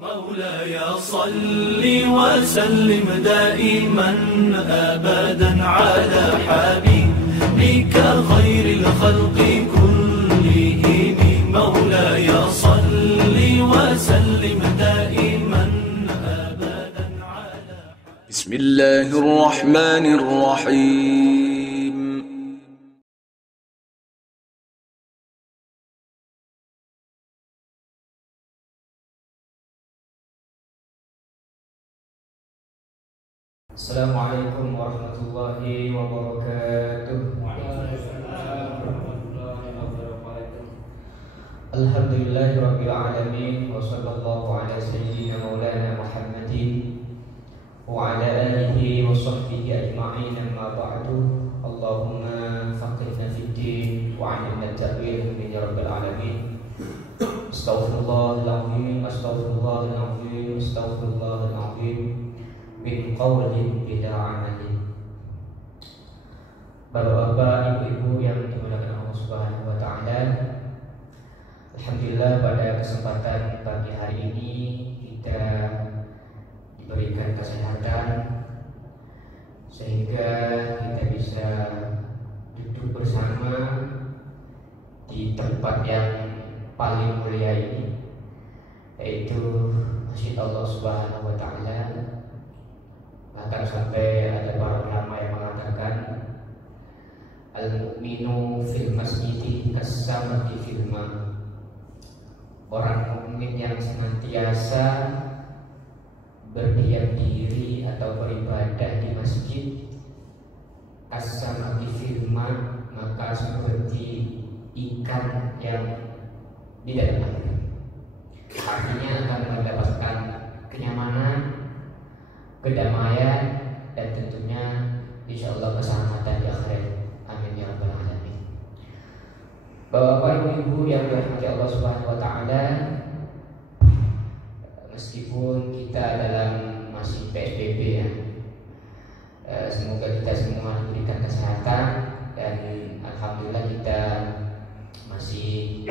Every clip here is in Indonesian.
مولاي صل وسلم دائما أبدا على حبيبك خير الخلق كلهم. مولاي صل وسلم دائما أبدا على بسم الله الرحمن الرحيم. Assalamualaikum warahmatullahi wabarakatuh. Alhamdulillahirabbil alamin wa sallallahu ala sayyidina maulana Muhammadin wa ala alihi wa sahbihi ajma'in, amma ba'du. Allahumma faqihna fid din wa 'allimna at-ta'wil min ya rabbil alamin. Astaghfirullahal azim, astaghfirullahal azim, astaghfirullahal azim min qawlin bila amalin. Bapak-bapak, ibu-ibu yang dimuliakan Allah Subhanahu wa taala, alhamdulillah pada kesempatan pagi hari ini kita diberikan kesehatan sehingga kita bisa duduk bersama di tempat yang paling mulia ini, yaitu Masjid Allah Subhanahu wa taala. Bahkan sampai ada para ulama yang mengatakan al-mu'minu fil masjidi kas-samaki fil ma'. Orang mukmin yang senantiasa berdiam diri atau beribadah di masjid kas-samaki fil ma', maka seperti ikan yang di dalam air. Artinya akan mendapatkan kenyamanan, kedamaian, dan tentunya insyaallah keselamatan di akhirat. Amin ya rabbal alamin. Bapak-bapak, ibu yang dirahmati Allah Subhanahu wa taala, meskipun kita dalam masih PSBB ya, semoga kita semua diberikan kesehatan dan alhamdulillah kita masih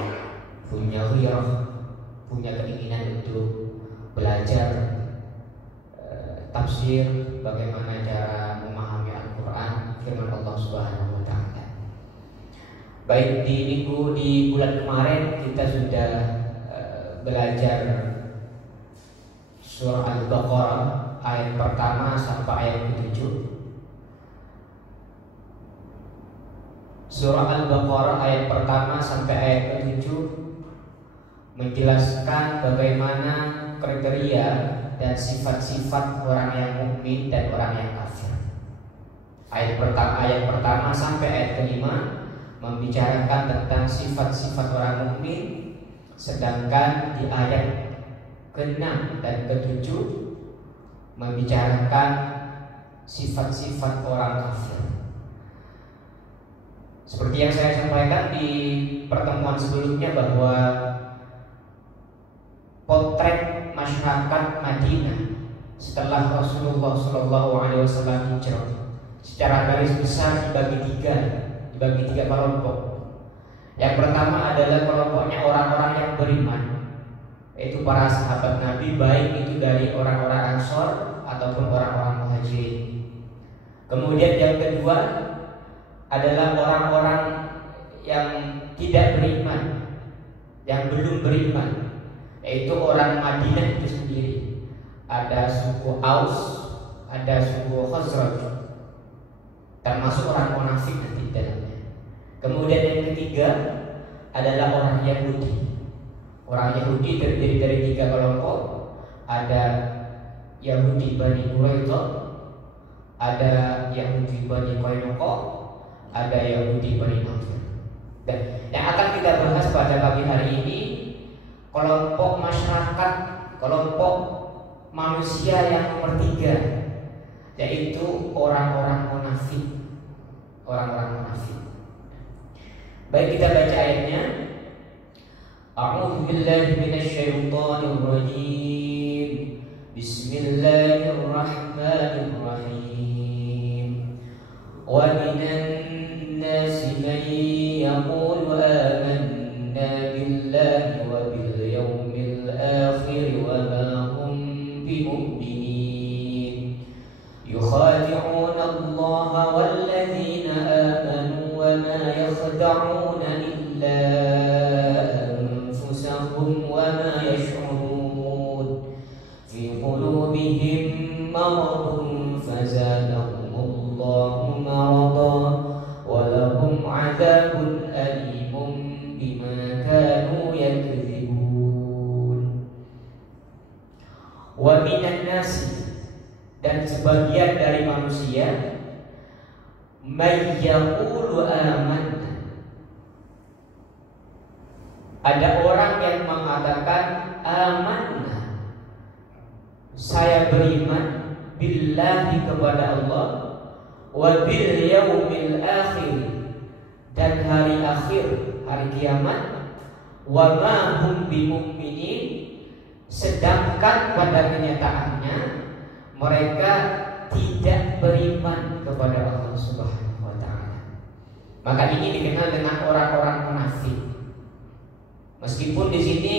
punya ghirah, punya keinginan untuk belajar tafsir, bagaimana cara memahami Al-Quran, firman Allah Subhanahu wa ta'ala. Baik di bulan kemarin kita sudah belajar surah Al-Baqarah ayat pertama sampai ayat ke-7. Surah Al-Baqarah ayat pertama sampai ayat ke-7 menjelaskan bagaimana kriteria dan sifat-sifat orang yang mukmin dan orang yang kafir. Ayat pertama sampai ayat kelima membicarakan tentang sifat-sifat orang mukmin, sedangkan di ayat ke-6 dan ke-7 membicarakan sifat-sifat orang kafir. Seperti yang saya sampaikan di pertemuan sebelumnya bahwa potret masyarakat Madinah setelah Rasulullah SAW hijrah secara garis besar dibagi tiga kelompok. Yang pertama adalah kelompoknya orang-orang yang beriman, yaitu para sahabat Nabi, baik itu dari orang-orang Ansor ataupun orang-orang Muhajirin. Kemudian yang kedua adalah orang-orang yang tidak beriman, yang belum beriman, yaitu orang Madinah itu sendiri. Ada suku Aus, ada suku Khazraj, termasuk orang munafik nanti dalamnya. Kemudian yang ketiga adalah orang Yahudi. Orang Yahudi terdiri dari tiga kelompok. Ada Yahudi Bani Quraidah, ada Yahudi Bani Qainuqa, ada Yahudi Bani Nadir. Dan yang akan kita bahas pada pagi hari ini kelompok masyarakat, kelompok manusia yang nomor 3, yaitu orang-orang munafik. Orang-orang munafik. Baik, kita baca ayatnya. A'udzu billahi minasyaitonir rajim. Bismillahirrahmanirrahim. Wa minan nasi man yaqulu amanna billahi wa bil yawmil akhir wa ma بمؤمنين يخادعون الله والذين آمنوا وما يخدعون إلا أنفسهم وما يشعرون في قلوبهم مرض فزادهم الله مرضا ولهم عذاب أليم بما كانوا يكذبون. ومن الناس, dan sebagian dari manusia, may yaqulu amanna, ada orang yang mengatakan amanna, saya beriman, billahi kepada Allah, wa bil yaumil akhir, dan hari akhir, hari kiamat, wa ma hum bimu'minin, sedangkan pada kenyataannya mereka tidak beriman kepada Allah Subhanahu wa taala. Maka ini dikenal dengan orang-orang munafik. Meskipun di sini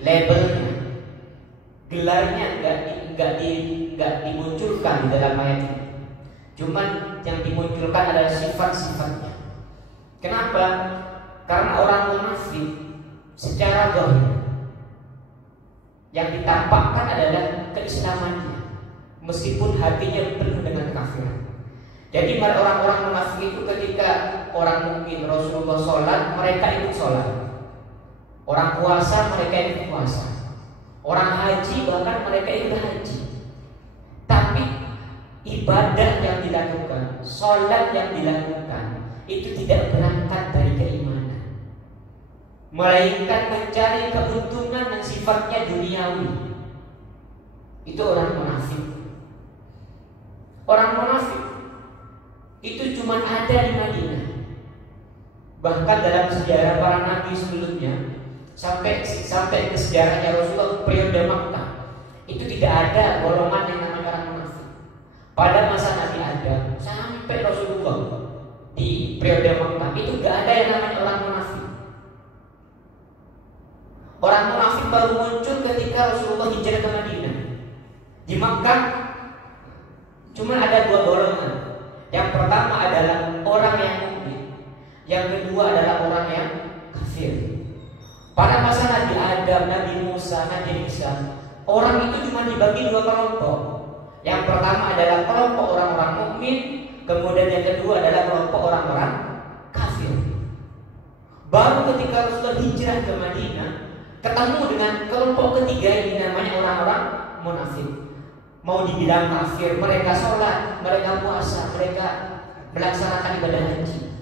labelnya, gelarnya enggak dimunculkan di dalam ayat ini. Cuman yang dimunculkan adalah sifat-sifatnya. Kenapa? Karena orang munafik secara zahir yang ditampakkan adalah keislamannya, meskipun hatinya penuh dengan kekafiran. Jadi orang-orang munafik itu ketika orang mukmin Rasulullah sholat, mereka ikut sholat. Orang puasa, mereka ikut puasa. Orang haji, bahkan mereka ikut haji. Tapi ibadah yang dilakukan, sholat yang dilakukan, itu tidak berangkat dari keimanan, melainkan mencari keuntungan yang sifatnya duniawi. Itu orang munafik. Orang munafik itu cuma ada di Madinah. Bahkan dalam sejarah para nabi sebelumnya, sampai ke sejarahnya Rasulullah periode Makkah, itu tidak ada golongan yang namanya orang munafik. Pada masa Nabi Adam sampai Rasulullah di periode Makkah, itu tidak ada yang namanya orang munafik. Orang munafik baru muncul ketika Rasulullah hijrah ke Madinah. Di Makkah cuma ada dua golongan. Yang pertama adalah orang yang mukmin, yang kedua adalah orang yang kafir. Pada masa Nabi Adam, Nabi Musa, Nabi Isa, orang itu cuma dibagi dua kelompok. Yang pertama adalah kelompok orang-orang mukmin, kemudian yang kedua adalah kelompok orang-orang kafir. Baru ketika Rasulullah hijrah ke Madinah, ketemu dengan kelompok ketiga ini, namanya orang-orang munafik. Mau dibilang kafir, mereka sholat, mereka puasa, mereka melaksanakan ibadah haji.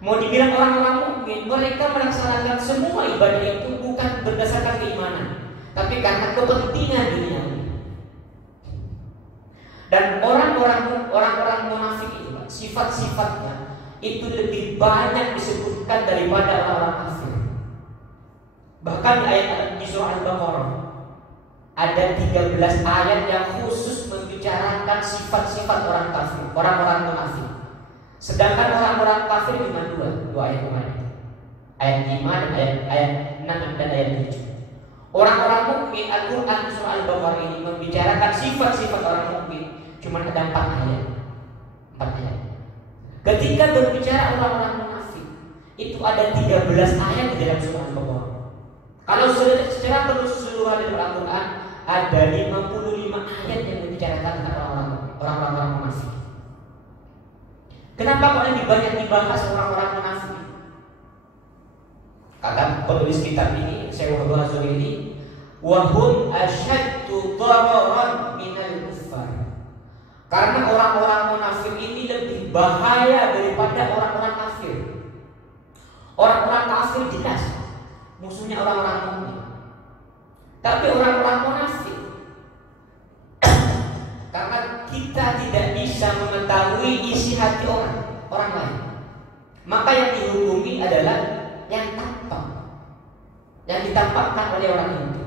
Mau dibilang orang-orang mukmin, mereka melaksanakan semua ibadah itu bukan berdasarkan keimanan, tapi karena kepentingan dunia. Dan orang-orang munafik itu, sifat-sifatnya itu lebih banyak disebutkan daripada orang-orang kafir. Bahkan di ayat di surah Al-Baqarah ada 13 ayat yang khusus membicarakan sifat-sifat orang kafir, orang-orang munafik. Sedangkan orang-orang kafir cuma dua ayat kemarin. Ayat 5 dan ayat 6 dan ayat 7. Orang-orang mukmin, Al-Quran surah Al-Baqarah ini membicarakan sifat-sifat orang mukmin cuma ada 4 ayat. 4 ayat. Ketika berbicara orang-orang munafik, itu ada 13 ayat di dalam surah Al-Baqarah. Kalau secara keseluruhan di Al-Quran ada 55 ayat yang membicarakan tentang orang-orang munafik. Kenapa kok lebih banyak dibahas orang-orang munafik? Kata penulis kitab ini, Syekh Muhammad Az-Zuhaili, wa hum asyaddu dararan minal kuffar. Karena orang-orang munafik ini lebih bahaya daripada orang-orang kafir. Orang-orang kafir jelas musuhnya orang-orang mukmin. Tapi orang-orang munafik, karena kita tidak bisa mengetahui isi hati orang lain, maka yang dihukumi adalah yang tampak, yang ditampakkan oleh orang itu.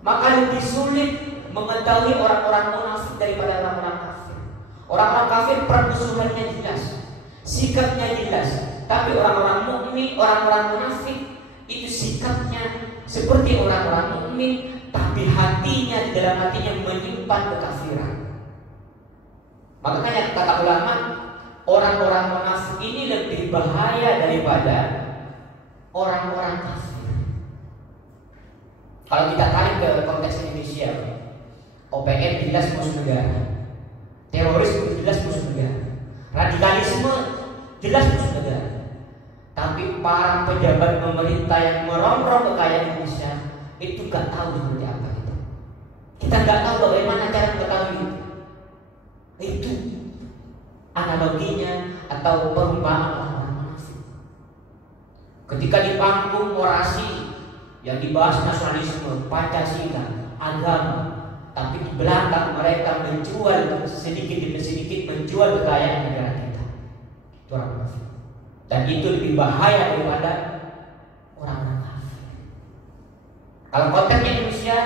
Maka lebih sulit mengetahui orang-orang munafik daripada orang-orang kafir. Orang-orang kafir permusuhannya jelas, sikapnya jelas. Tapi orang-orang mukmin, orang-orang munafik itu sikapnya seperti orang-orang mukmin, tapi hatinya, di dalam hatinya menyimpan kekafiran. Makanya kata ulama, orang-orang munafik ini lebih bahaya daripada orang-orang kafir. Kalau kita tarik ke konteks Indonesia, OPM jelas musuh negara, teroris jelas musuh negara, radikalisme jelas musuh negara. Tapi para pejabat pemerintah yang merongrong kekayaan Indonesia itu gak tahu seperti apa itu. Kita gak tahu bagaimana cara mengetahui itu. Analoginya atau perumpamaan orang munafik. Ketika di panggung orasi yang dibahas nasionalisme, Pancasila, agama, tapi di belakang mereka menjual sedikit demi sedikit, menjual kekayaan negara kita. Itu orang munafik. Dan itu lebih bahaya daripada orang-orang kafir. Kalau konteksnya Indonesia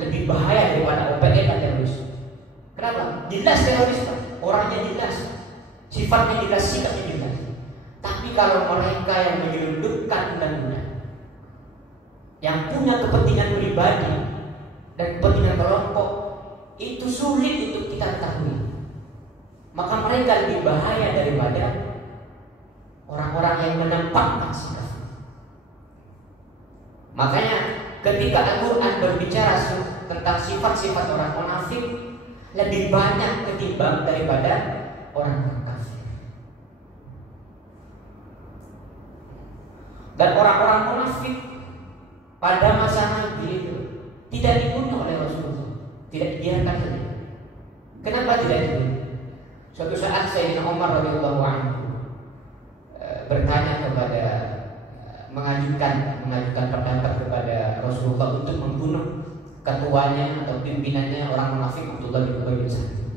lebih bahaya daripada OPM dan teroris. Kenapa? Jelas teroris, orangnya jelas, sifatnya jelas, sikapnya jelas. Tapi kalau mereka yang menyelundupkan undang-undang, yang punya kepentingan pribadi dan kepentingan kelompok, itu sulit untuk kita ketahui. Maka mereka lebih bahaya daripada orang-orang yang menampakkan sikap. Makanya ketika Al-Quran berbicara tentang sifat-sifat orang munafik, lebih banyak ketimbang daripada orang kafir. Dan orang-orang munafik pada masa Nabi itu tidak dibunuh oleh Rasulullah, tidak dibiarkan saja. Kenapa tidak dibunuh? Suatu saat Sayyidina Umar radhiyallahu anhu bertanya kepada, mengajukan pendapat kepada Rasulullah untuk membunuh ketuanya atau pimpinannya orang munafik Abdullah bin Ubay bin Salul.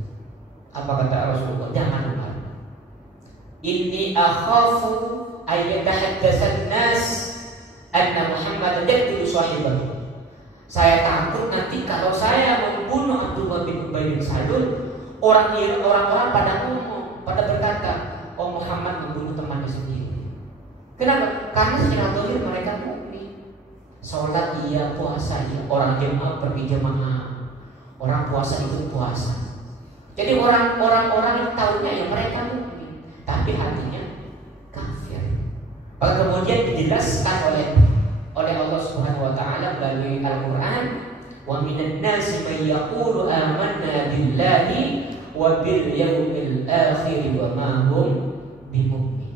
Apa kata Rasulullah? Jangan Umar. Inni akhafu ayyatahaddatsan nas anna Muhammad yaqtulu sahibahu. Saya takut nanti kalau saya membunuh Abdullah bin Ubay bin Salul, orang-orang pada berkata, oh Muhammad membunuh temannya sendiri. Kenapa? Karena secara zahir mereka mukmin, sholat iya, puasa iya, orang jemaah pergi jemaah, orang puasa ikut puasa. Jadi orang-orang yang tahunya ya mereka mukmin, tapi hatinya kafir. Lalu kemudian dijelaskan oleh Allah Subhanahu Wa Taala melalui Al-Quran, wa minan nasi man yaqulu amanna billahi wa bil yawmil akhir wa ma hum bimumin.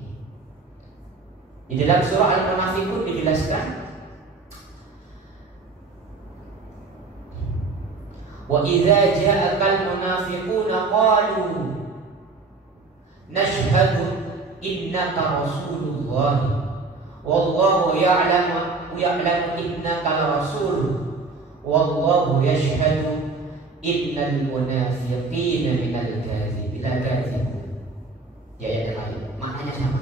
Di dalam surah Al-Munafiqun dijelaskan, wa idza ja'akal munafiquna qalu nashhadu innaka rasulullah wallahu ya'lamu innaka rasul wallahu yashhadu innal munafiqina minal kadhibin. Ya yang lain maknanya sama.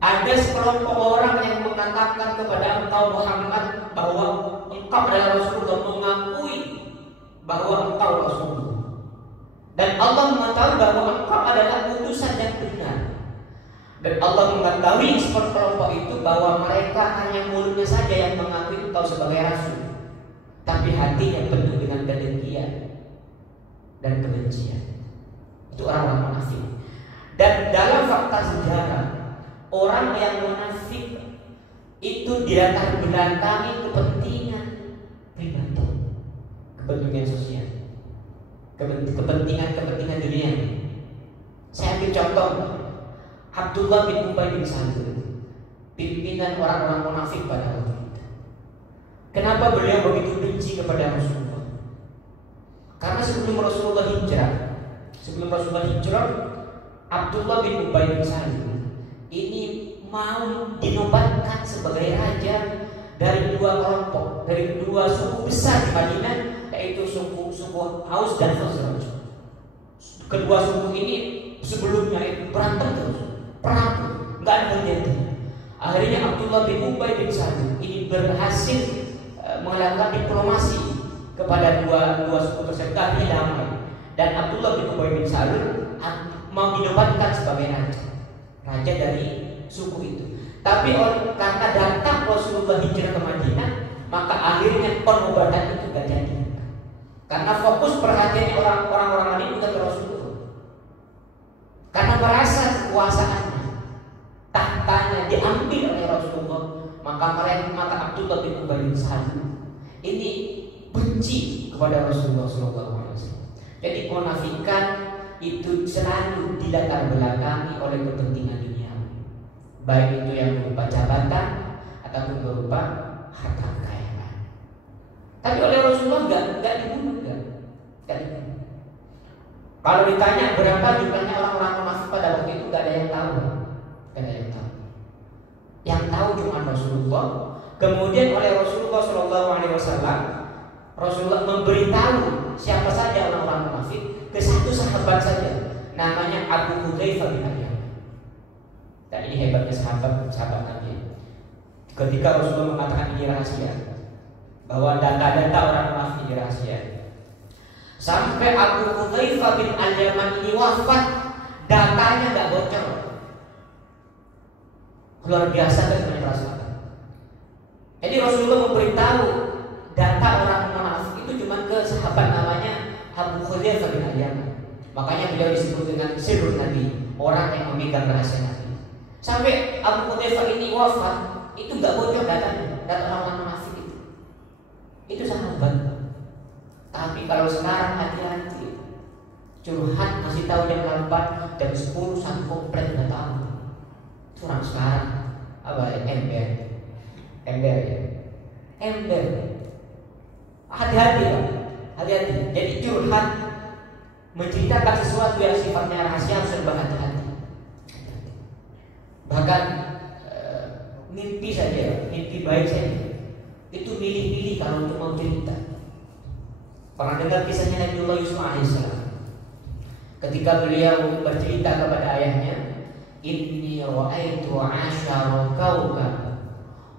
Ada sekelompok orang yang mengatakan kepada engkau Muhammad bahwa engkau adalah Rasulullah, mengakui bahwa engkau Rasulullah, dan Allah mengetahui bahwa engkau adalah utusan yang benar. Dan Allah mengetahui sekelompok itu bahwa mereka hanya mulutnya saja yang mengakui engkau sebagai Rasul, tapi hatinya penuh dengan kedengkian dan kebencian. Itu orang-orang munafik. Dan dalam fakta sejarah, orang yang munafik itu dilatar belakangi kepentingan pribadi, kepentingan sosial, kepentingan dunia. Saya ambil contoh Abdullah bin Ubay bin Salul, pimpinan orang-orang munafik pada waktu itu. Kenapa beliau begitu benci kepada Rasulullah? Karena sebelum Rasulullah hijrah, Abdullah bin Ubay bin Salul ini mau dinobatkan sebagai raja dari dua kelompok, dari dua suku besar di Madinah, yaitu suku Aus dan Khazraj. Kedua suku ini sebelumnya itu berantem terus, perang, nggak ada henti. Akhirnya Abdullah bin Ubay bin Salul ini berhasil melakukan diplomasi kepada dua suku tersebut, damai. Dan Abdullah bin Ubay bin Salul mau dinobatkan sebagai raja dari suku itu. Tapi karena datang Rasulullah hijrah ke Madinah, maka akhirnya pengobatan itu gak jadi. Karena fokus perhatiannya orang-orang lain bukan ke Rasulullah. Karena merasa kekuasaannya, tahtanya diambil oleh Rasulullah, maka Abdullah bin Ubay bin Salul ini benci kepada Rasulullah SAW. Jadi munafikan itu selalu dilatar belakangi oleh kepentingan dunia, baik itu yang berupa jabatan ataupun berupa harta kekayaan. Tapi oleh Rasulullah enggak dibunuh. Kalau ditanya berapa jumlahnya orang-orang munafik pada waktu itu, enggak ada yang tahu. Yang tahu cuma Rasulullah. Kemudian oleh Rasulullah SAW, Rasulullah memberitahu siapa saja orang-orang munafik ke satu sahabat saja, namanya Abu Hudzaifah bin Al-Yaman. Dan ini hebatnya sahabat Nabi. Ketika Rasulullah mengatakan ini rahasia, bahwa data-data orang munafik ini rahasia, sampai Abu Hudzaifah bin Al-Yaman ini wafat, datanya nggak bocor. Luar biasa kan sebenarnya Rasulullah. Jadi Rasulullah memberitahu data orang munafik itu cuma ke sahabat namanya Abu Hudzaifah bin Al-Yaman. Makanya beliau disebut dengan sirrun Nabi, orang yang memegang rahasia Nabi. Sampai Abu Hudzaifah ini wafat, itu nggak bocor datanya, data orang munafik itu. Itu sahabat. Tapi kalau sekarang hati-hati, curhat masih tahu jam 8 dan 10 satu komplek udah tahu. Itu orang sekarang apa ember ya. Hati-hati ya, hati-hati. Jadi curhat menceritakan sesuatu yang sifatnya rahasia harus berhati-hati. Bahkan mimpi saja, mimpi baik saja, itu milih-milih kalau untuk mau cerita. Pernah dengar kisahnya Nabiullah Yusuf alaihissalam ketika beliau bercerita kepada ayahnya, inni ra'aitu 'ashara kawkab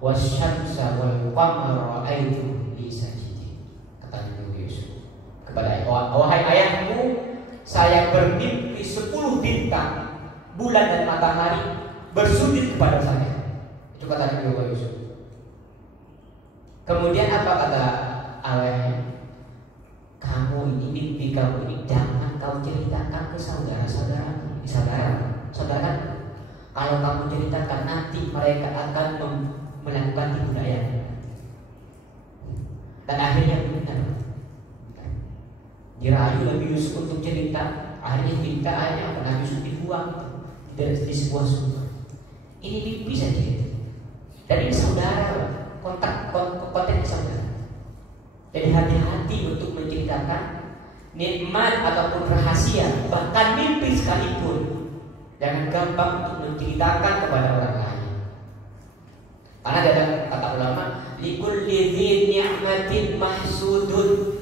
wasyamsa wal qamara ra'aitu li sajidin. Kata Nabi Yusuf kepada ayah, wahai ayahku, saya bermimpi 10 bintang, bulan dan matahari bersujud kepada saya. Itu kata Nabi Yusuf. Kemudian apa kata ayahnya? Kamu ini, mimpi kamu ini jangan kau ceritakan ke saudara. Kalau kamu ceritakan nanti mereka akan melakukan tipu daya. Dan akhirnya benar. Dirayu Nabi Yusuf untuk cerita, akhirnya ayahnya Nabi Yusuf dibuang di sebuah sumur. Ini mimpi saja. Dan ini saudara, konten saudara. Jadi hati-hati untuk menceritakan nikmat ataupun rahasia, bahkan mimpi sekalipun. Jangan gampang untuk menceritakan kepada orang lain. Karena ada kata ulama, likulli dzi ni'matin mahsudun.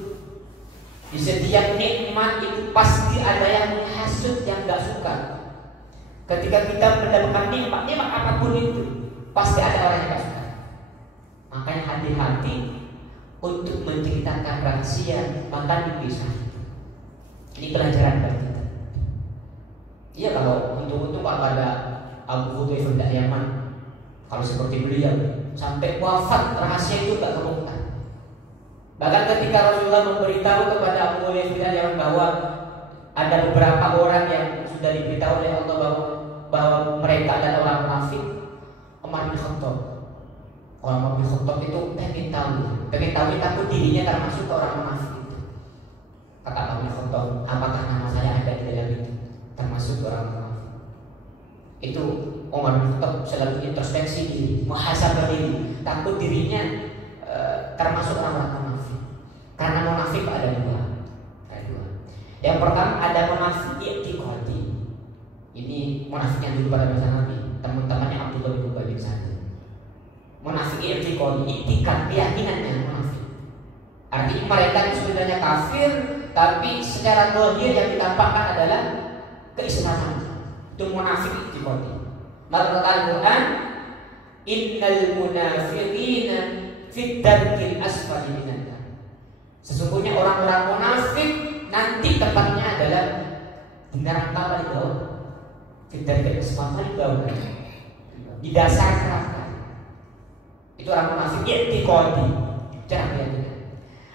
Di setiap nikmat itu pasti ada yang menghasut, yang gak suka. Ketika kita mendapatkan nikmat apapun itu, pasti ada orang yang gak suka. Makanya hati-hati untuk menceritakan rahasia, bahkan dipisah. Ini pelajaran bagi kita. Iya, kalau untung-untung kalau ada Abu Hudzaifah bin Al-Yaman, kalau seperti beliau sampai wafat rahasia itu gak kebongkar. Bahkan ketika Rasulullah memberitahu kepada Abu Hudzaifah bin Al-Yaman bahwa ada beberapa orang yang sudah diberitahu oleh Allah bahwa mereka adalah orang munafik, Umar bin Khattab. Umar bin Khattab itu pengen tahu takut dirinya termasuk orang munafik itu. Kata Umar bin Khattab, apakah nama saya ada di dalam itu, termasuk orang munafik? Itu Umar bin Khattab selalu introspeksi diri, muhasabah diri, takut dirinya termasuk orang munafik. Karena munafik ada dua. Yang pertama ada munafik i'tiqadi. Ini munafik yang dulu pada masa Nabi, teman-temannya Abdullah bin Ubay bin Salul. Munafik i'tiqadi, i'tiqad, keyakinannya munafik. Artinya mereka itu sebenarnya kafir, tapi secara zahir yang ditampakkan adalah keislaman. Itu munafik i'tiqadi. Maka kata Al-Quran, innal munafiqina fit darkil asfali minan nar. Sesungguhnya orang-orang munafik nanti tempatnya adalah di neraka paling bawah. Fit darkil asfali paling bawah, di dasar neraka. Itu orang munafik i'tiqadi.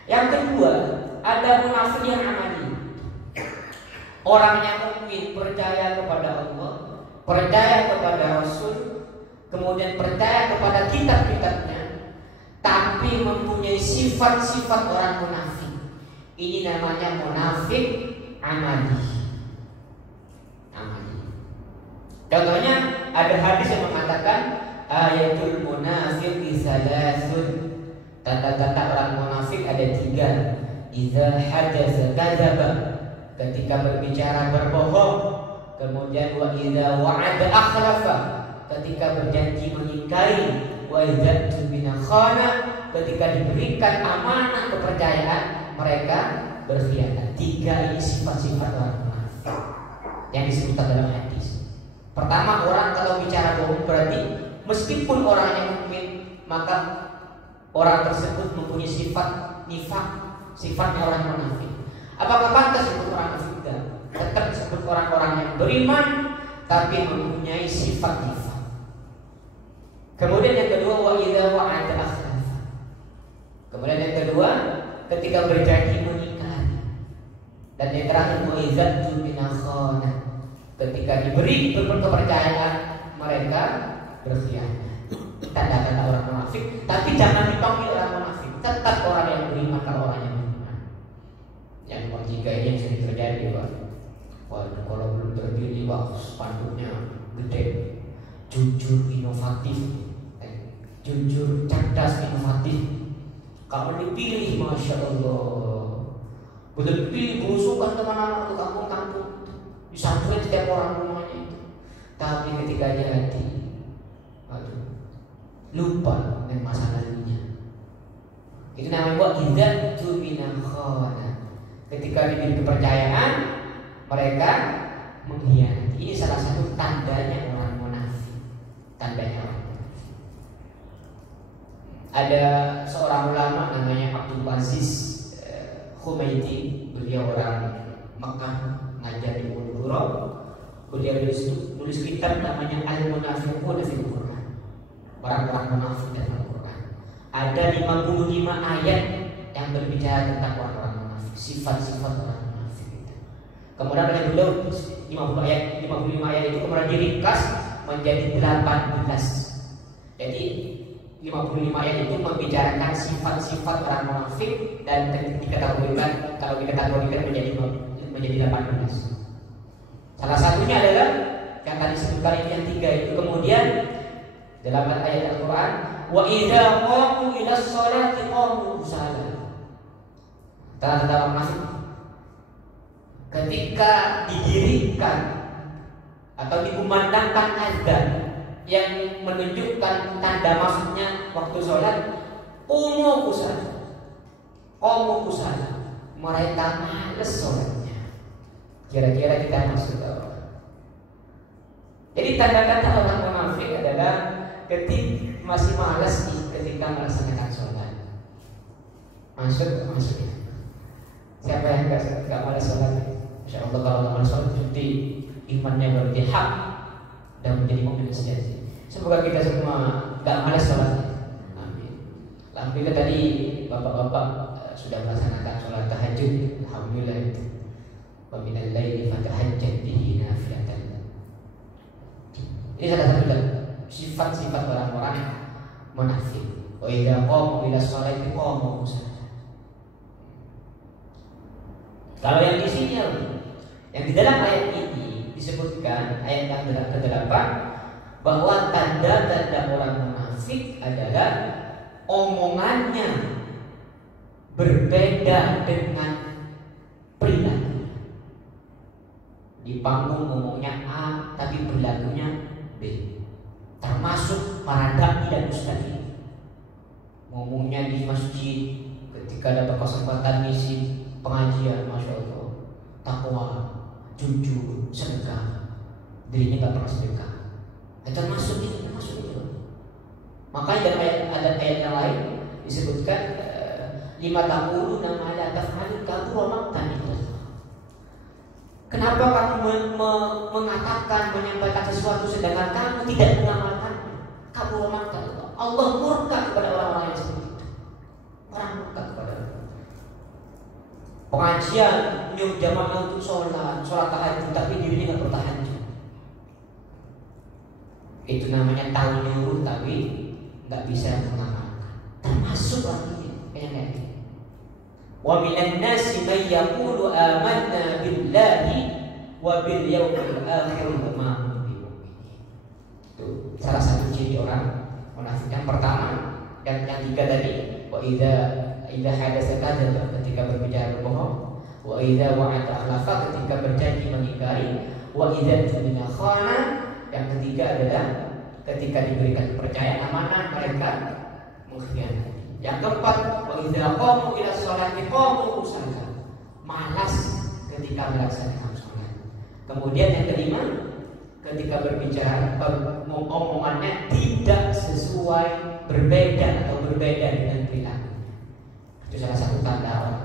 Yang kedua, ada munafik yang amali. Orang yang mukmin percaya kepada Allah, percaya kepada Rasul, kemudian percaya kepada kitab-kitabnya, tapi mempunyai sifat-sifat orang munafik. Ini namanya munafik amali. Contohnya ada hadis yang mengatakan ayatul munafiqi salasun. Tanda-tanda orang munafik ada 3. Idza hadatsa kadzaba, ketika berbicara berbohong. Kemudian wa idza wa'ada akhlafa, ketika berjanji mengingkari. Wa idza tumina khana, ketika diberikan amanah kepercayaan mereka berkhianat. 3 ini sifat-sifat orang munafik yang disebutkan dalam hadis. Pertama, orang kalau bicara bohong berarti meskipun orangnya mukmin, maka orang tersebut mempunyai sifat nifaq, sifatnya orang munafik. Apakah pantas disebut orang munafik? Tetap disebut orang-orang yang beriman tapi mempunyai sifat nifaq. Kemudian yang kedua, wa idza wa'ada akhlafa. Kemudian yang kedua, ketika berjanji mengingkari. Dan yang terakhir, wa idza tumina khana, ketika diberi kepercayaan mereka berkhianat. Tanda-tanda orang munafik. Tapi jangan dipanggil orang munafik, tetap orang yang beriman. Kalau orang yang beriman, yang nomor 3 ini yang sering terjadi, Pak. Kalau belum terpilih, Pak, spanduknya gede, jujur inovatif, jujur cerdas inovatif. Kalau dipilih, masya Allah, belum dipilih berusukan teman-teman ke kampung-kampung, disamperin setiap orang rumahnya itu. Tapi ketika jadi, lupa dengan masa lalunya. Itu namanya wa idza tumina khana. Ketika diberi kepercayaan, mereka mengkhianati. Ini salah satu tandanya orang munafik. Tandanya orang munafik. Ada seorang ulama namanya Abdul Aziz Khumaiti. Beliau orang Mekah, ngajar di Qur'an. Beliau nulis kitab namanya Al-Munafiqun fil Qur'an. Orang-orang munafik dalam Al-Qur'an. Ada 55 ayat yang berbicara tentang orang-orang munafik, sifat-sifat orang munafik itu. Kemudian oleh beliau 55 ayat itu kemudian diringkas menjadi 18. Jadi 55 ayat itu membicarakan sifat-sifat orang munafik dan dikategorikan, kalau dikategorikan menjadi 18. Salah satunya adalah yang tadi sebutkan yang 3 itu. Kemudian dalam ayat Al-Quran, wa idza qamu ila sholati qamu kusala. Tanda-tanda munafik, ketika didirikan atau dikumandangkan azan yang menunjukkan tanda masuknya waktu sholat, qamu kusala, mereka malas sholatnya. Kira-kira kita masuk ke orang. Jadi tanda-tanda orang munafik adalah ketika masih malas ketika melaksanakan sholat. Masuk. Siapa yang gak malas sholat? Insya Allah kalau gak malas sholat berarti imannya berarti hak dan menjadi mukmin sejati. Semoga kita semua gak malas sholat. Amin. Alhamdulillah tadi bapak-bapak sudah melaksanakan sholat tahajud. Alhamdulillah itu. Wa minal laili fatahajjad bihi nafilatan. Ini salah satu sifat-sifat orang-orang munafik. Wa idza qamu ila sholati qamu kusala. Kalau yang di sini, yang di dalam ayat ini disebutkan, ayat yang ke-8, bahwa tanda-tanda orang munafik adalah omongannya berbeda dengan perilaku. Di panggung ngomongnya A, tapi perilakunya B. Termasuk para dai dan ustadz. Ngomongnya di masjid, ketika dapat kesempatan ngisi pengajian, masya Allah, takwa, jujur, sedekah, dirinya tak pernah sedekah. Termasuk itu. Makanya dalam ayat yang lain disebutkan lima taqulu nama la taf'alu kabura maqtan indallah. Kenapa kamu mengatakan, menyampaikan sesuatu sedangkan kamu tidak mengamalkannya? Kabura maqtan. Allah murka kepada orang-orang yang seperti itu. Orang murka kepada pengajian nyuruh jamaah untuk sholat tahajud, tapi dirinya nggak bertahajud. Itu namanya tahu nyuruh tapi nggak bisa mengamalkan. Termasuk artinya kayak gitu. Wa minan nasi may yaqulu amanna billahi wa bil yawmil akhir wa ma hum bimu'minin. Itu salah satu ciri orang munafik. Yang pertama dan yang tiga tadi, wa idza hadatsa kadzdzaba, ketika berbicara berbohong, wa idza wa'ada akhlafa, ketika berjanji mengingkari, wa idza tumina khana, yang ketiga adalah ketika diberikan kepercayaan amanah mereka mengkhianati. Yang keempat, wa idza qamu ila sholati qamu kusala, malas ketika melaksanakan sholat. Kemudian yang kelima, ketika berbicara omongannya tidak sesuai, berbeda dengan perilaku. Itu salah satu tanda orang.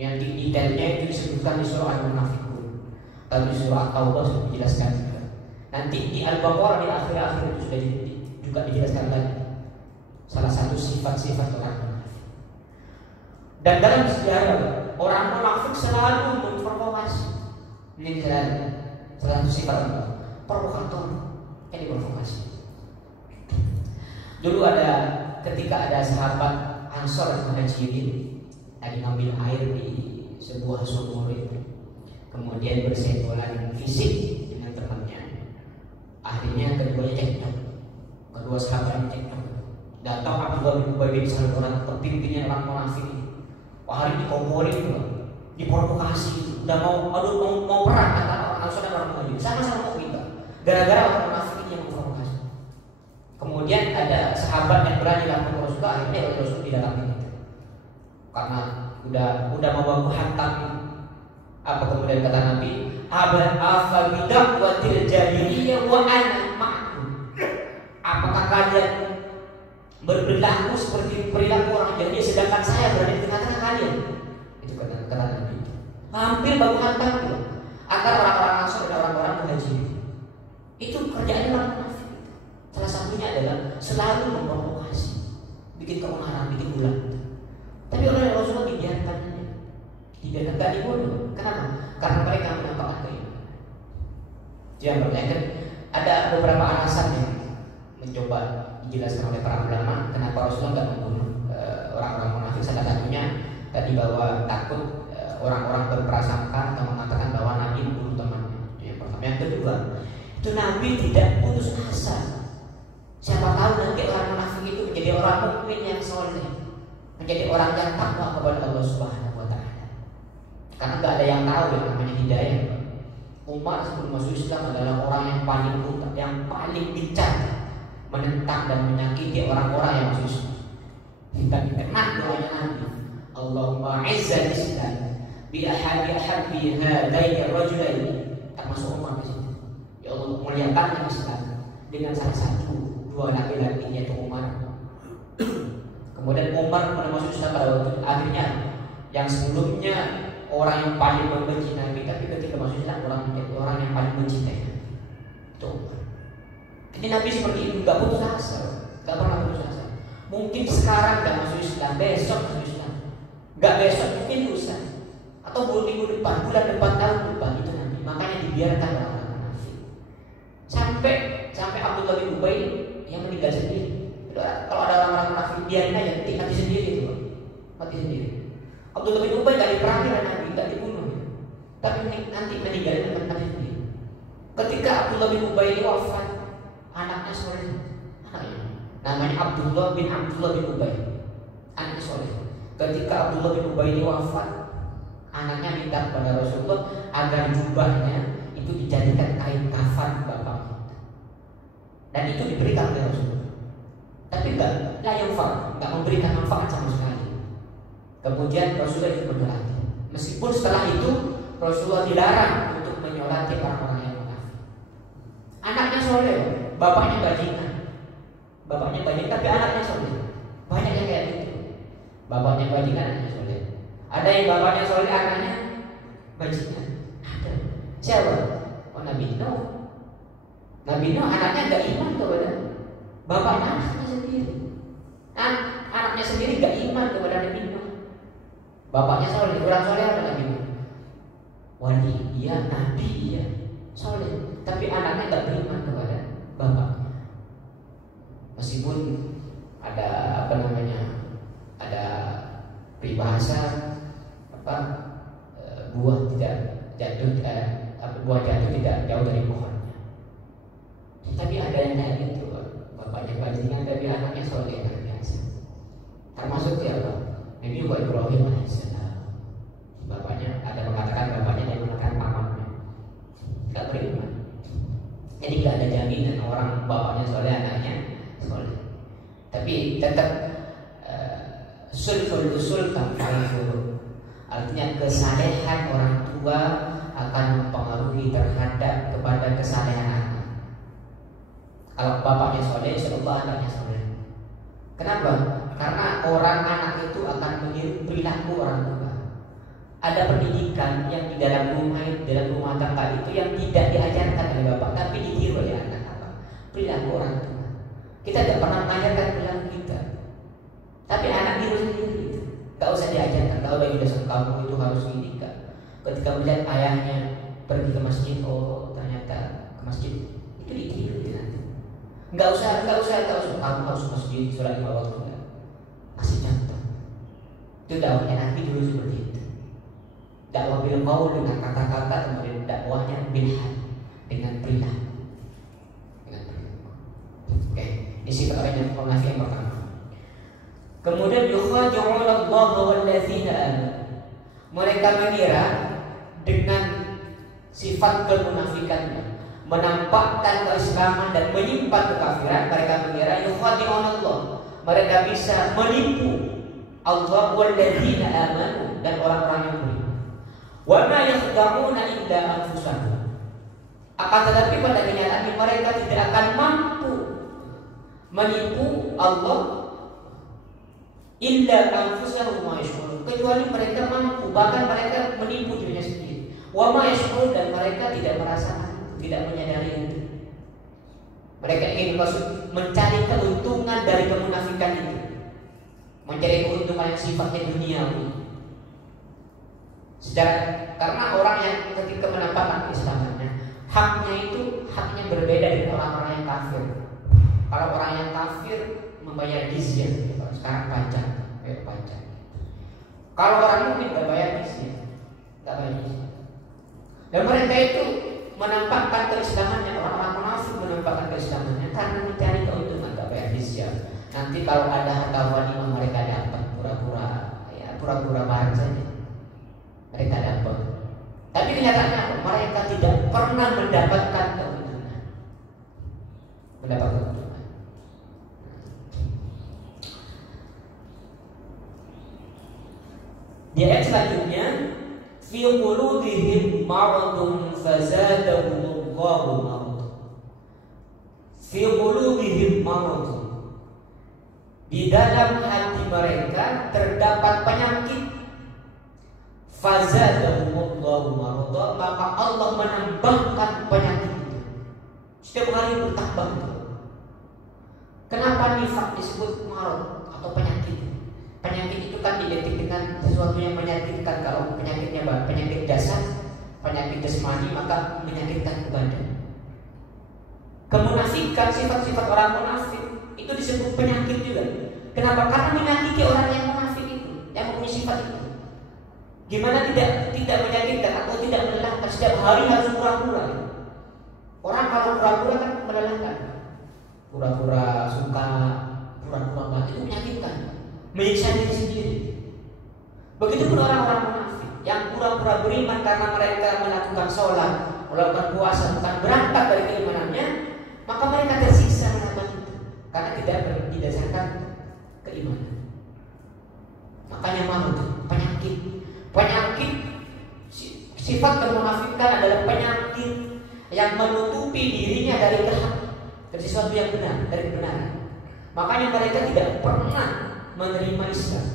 Yang detailnya itu disebutkan di surah Al-Munafiqun, tapi surah At-Taubah sudah dijelaskan juga. Nanti di Al-Baqarah di akhir-akhir itu sudah juga dijelaskan lagi salah satu sifat-sifat orang munafik. Dan dalam sejarah orang munafik selalu memprovokasi. Ini salah satu sifat provokator yang diprovokasi. Dulu ketika ada sahabat Ansor dan Muhajirin lagi ngambil air di sebuah sumur itu, kemudian bersenggolan fisik dengan temannya. Akhirnya keduanya cekcok, kedua sahabat cekcok. Datang Abdullah bin Ubay bin Salul, orang pemimpinnya orang munafik. Wah, hari dikompori itu, diprovokasi, udah mau perang antara orang Ansor dan orang Muhajirin, sama-sama mau kita. Gara-gara orang munafik ini yang memprovokasi. Kemudian ada sahabat yang berani lapor ke Rasulullah, akhirnya Rasul didatangi itu. Karena udah mau hantam. Apa kemudian kata Nabi? Afa bid'atil jahiliyah wa ana ma'akum. Apakah kalian berperilaku seperti perilaku orang jahiliyah sedangkan saya berada di tengah-tengah kalian? Itu kata Nabi. Hampir baku hantam itu antara orang-orang Ansor dan orang-orang Muhajirin. Itu kerjaan orang munafik. Salah satunya adalah selalu memprovokasi, bikin kemarahan, bikin ulah. Tapi oleh Rasulullah dibiarkan, gak dibunuh. Kenapa? Karena mereka menampakkan keimanan. Jangan bertanya, ada beberapa alasan yang mencoba dijelaskan oleh para ulama kenapa Rasulullah nggak membunuh orang-orang munafik. Salah satunya tadi bahwa takut orang-orang berprasangka atau mengatakan bahwa Nabi membunuh temannya. Yang pertama. Yang kedua, itu Nabi tidak putus asa. Siapa tahu nanti orang munafik itu menjadi orang mukmin yang soleh, menjadi orang yang takwa kepada Allah Subhanahu wa Ta'ala. Karena nggak ada yang tahu yang namanya hidayah. Umar sebelum masuk Islam adalah orang yang paling brutal, yang paling bicar menentang dan menyakiti orang-orang yang masuk Islam. Kita kena doanya Nabi, Allahumma izzal Islam bi ahadi hadaini rajulaini, termasuk Umar di situ. Ya Allah, muliakan Islam dengan salah satu dua laki-laki yaitu Umar. Kemudian Umar pada masuk Islam pada waktu akhirnya yang sebelumnya orang yang paling membenci Nabi, tapi ketika masuk Islam orang yang paling mencintai Nabi. Itu Umar. Jadi Nabi seperti itu, nggak putus asa, nggak pernah putus asa. Mungkin sekarang nggak masuk Islam, besok masuk Islam, nggak besok mungkin lusa, atau minggu depan, bulan depan, tahun depan, itu Nabi. Makanya dibiarkan orang munafik. Sampai Abdullah bin Ubay yang meninggal sendiri. Kalau ada orang-orang munafik, biarin aja, mati sendiri itu, mati sendiri. Abdullah bin Ubay dari perang dengan Nabi, nggak dibunuh, tapi nanti meninggal dengan mati sendiri. Ketika Abdullah bin Ubay ini wafat, anaknya soleh, namanya Abdullah bin Ubay, anaknya soleh. Ketika Abdullah bin Ubay ini wafat, anaknya minta kepada Rasulullah agar jubahnya itu dijadikan kain kafan bapaknya, dan itu diberikan oleh Rasulullah. Tapi nggak memberikan manfaat sama sekali. Kemudian Rasulullah itu berdoa. Meskipun setelah itu Rasulullah dilarang untuk menyolati orang-orang yang munafik. Anaknya soleh, bapaknya bajingan, tapi anaknya soleh. Banyak yang kayak gitu. Bapaknya bajingan, anaknya soleh. Ada yang bapaknya soleh, anaknya bajingan. Ada. Siapa? Oh, Nabi Nuh. Nabi Nuh anaknya nggak iman kepada bapaknya, anaknya sendiri. Anaknya sendiri nggak iman kepada Nabi Nuh. Tapi Nabi Nuh, Nabi Nuh anaknya soleh, anaknya bajingan. Ada. Siapa? Oh, Nabi Nuh. Nabi Nuh anaknya nggak iman kepada bapaknya, anaknya sendiri. Anaknya Bapaknya soleh, orang soleh apa lagi? Wali, iya, nabi, iya, soleh. Tapi anaknya tak beriman kepada bapaknya. Meskipun ada ada peribahasa buah jatuh tidak jauh dari pohonnya. Tapi ada yang kayak gitu, bapaknya bajingan tapi anaknya soleh luar biasa. Termasuk siapa? Nabi Ibrahim alaihissalam. Bapaknya ada mengatakan bapaknya dan mengatakan pamannya tidak beriman. Jadi tidak ada jaminan orang bapaknya soleh anaknya soleh. Tapi tetap sulful usul tanfa'ul. Artinya kesalehan orang tua akan mempengaruhi terhadap kepada kesalehan anak. Kalau bapaknya soleh, insyaallah anaknya soleh. Kenapa? Karena orang anak itu akan meniru perilaku orang tua. Ada pendidikan yang di dalam rumah tangga itu yang tidak diajarkan oleh bapak, tapi ditiru oleh anak apa? Perilaku orang tua. Kita tidak pernah mengajarkan perilaku kita, tapi anak tiru sendiri. Gak usah diajarkan, tahu bagi dasar kamu itu harus gini kak. Ketika melihat ayahnya pergi ke masjid, oh ternyata ke masjid itu ditiru nanti. Gak usah kamu harus ke masjid sholat 5 waktu. Kasih contoh. Itu dakwahnya Nabi dulu seperti itu. Dakwah bil qaul dengan kata-kata, kemudian dakwahnya bil hal dengan perilaku. Oke, ini sifat orang yang munafik yang pertama. Kemudian yukhadi'una Allah wal ladzina amanu. Mereka mengira dengan sifat kemunafikannya, menampakkan keislaman dan menyimpan kekafiran, mereka mengira yukhadi'una Allah. Mereka bisa menipu Allah wal ladzina amanu dan orang-orang yang beriman. Wa ma yakhda'una illa anfusahum. Akan tetapi pada kenyataannya mereka tidak akan mampu menipu Allah illa anfusahum wa yashkurun, kecuali mereka mampu, bahkan mereka menipu dirinya sendiri. Wa ma yashkurun, dan mereka tidak merasakan, tidak menyadari itu. Mereka ingin mencari keuntungan dari kemunafikan itu, mencari keuntungan yang sifatnya duniawi. Karena orang yang ketika menampakkan keislamannya, haknya itu haknya berbeda dengan orang-orang yang kafir. Kalau orang yang kafir membayar jizyah, sekarang pajak. Kalau orang mukmin nggak bayar jizyah, dan mereka itu menampakkan keislamannya, orang-orang munafik menampakkan keislamannya karena mencari keuntungan, nggak bayar jizyah. Nanti kalau ada harta wanita mereka dapat, pura-pura bahan saja mereka dapat. Tapi kenyataannya mereka tidak pernah mendapatkan keuntungan. Di ayat selanjutnya, fi qulubihim maradun fazadahumullahu marad. Fi qulubihim maradun. Di dalam hati mereka terdapat penyakit. Fazadahumullahu marad, maka Allah menambahkan penyakit itu. Setiap hari bertambah. Kenapa nifak disebut marad atau penyakit? Penyakit itu kan identik dengan sesuatu yang menyakitkan. Kalau penyakitnya penyakit dasar, penyakit jasmani, maka menyakitkan ke badan. Kemunafikan, sifat-sifat orang munafik itu disebut penyakit juga. Kenapa? Karena menyakiti orang yang munafik itu, yang mempunyai sifat itu. Gimana tidak menyakitkan atau tidak melelahkan? Setiap hari harus pura-pura. Orang kalau pura-pura kan melelahkan. Pura-pura suka, pura-pura enggak, itu menyakitkan, menyiksa diri sendiri. Begitu pun orang-orang munafik yang pura-pura beriman karena mereka melakukan sholat, melakukan puasa, bukan berangkat dari keimanannya, maka mereka tersiksa melakukan itu karena tidak berdasarkan keimanan. Makanya malu itu penyakit sifat kemunafikan adalah penyakit yang menutupi dirinya dari sesuatu yang benar, dari kebenaran. Makanya mereka tidak pernah menerima Islam,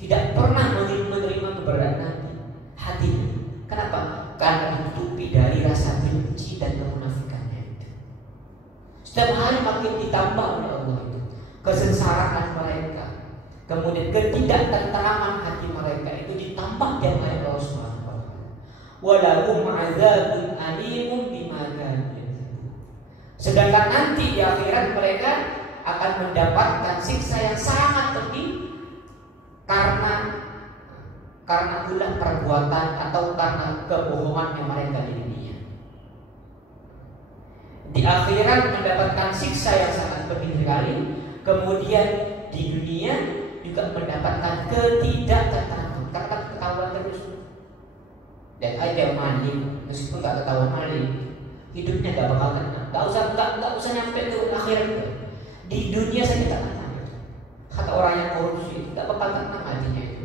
tidak pernah menerima keberadaan Nabi hatinya. Kenapa? Karena ditutupi dari rasa benci dan kemunafikannya itu. Setiap hari makin ditambah oleh Allah itu kesengsaraan mereka, kemudian ketidaktenteraman hati mereka itu ditambah dengan ayat Allah Subhanahu wa taala. Walahum 'adzabun alimun bima kanu yaksibun. Sedangkan nanti di akhirat mereka akan mendapatkan siksa yang sangat pedih karena ulah perbuatan atau karena kebohongan yang mereka di dunia. Di akhirat mendapatkan siksa yang sangat pedih sekali, kemudian di dunia juga mendapatkan ketidaktenteraman karena ketahuan terus. Dan ada maling, meskipun nggak ketahuan maling, hidupnya nggak bakal tenang. Nggak usah nyampe ke akhirat. Di dunia saja nggak tenang. Kata orang yang korupsi, nggak bakal tenang hatinya itu.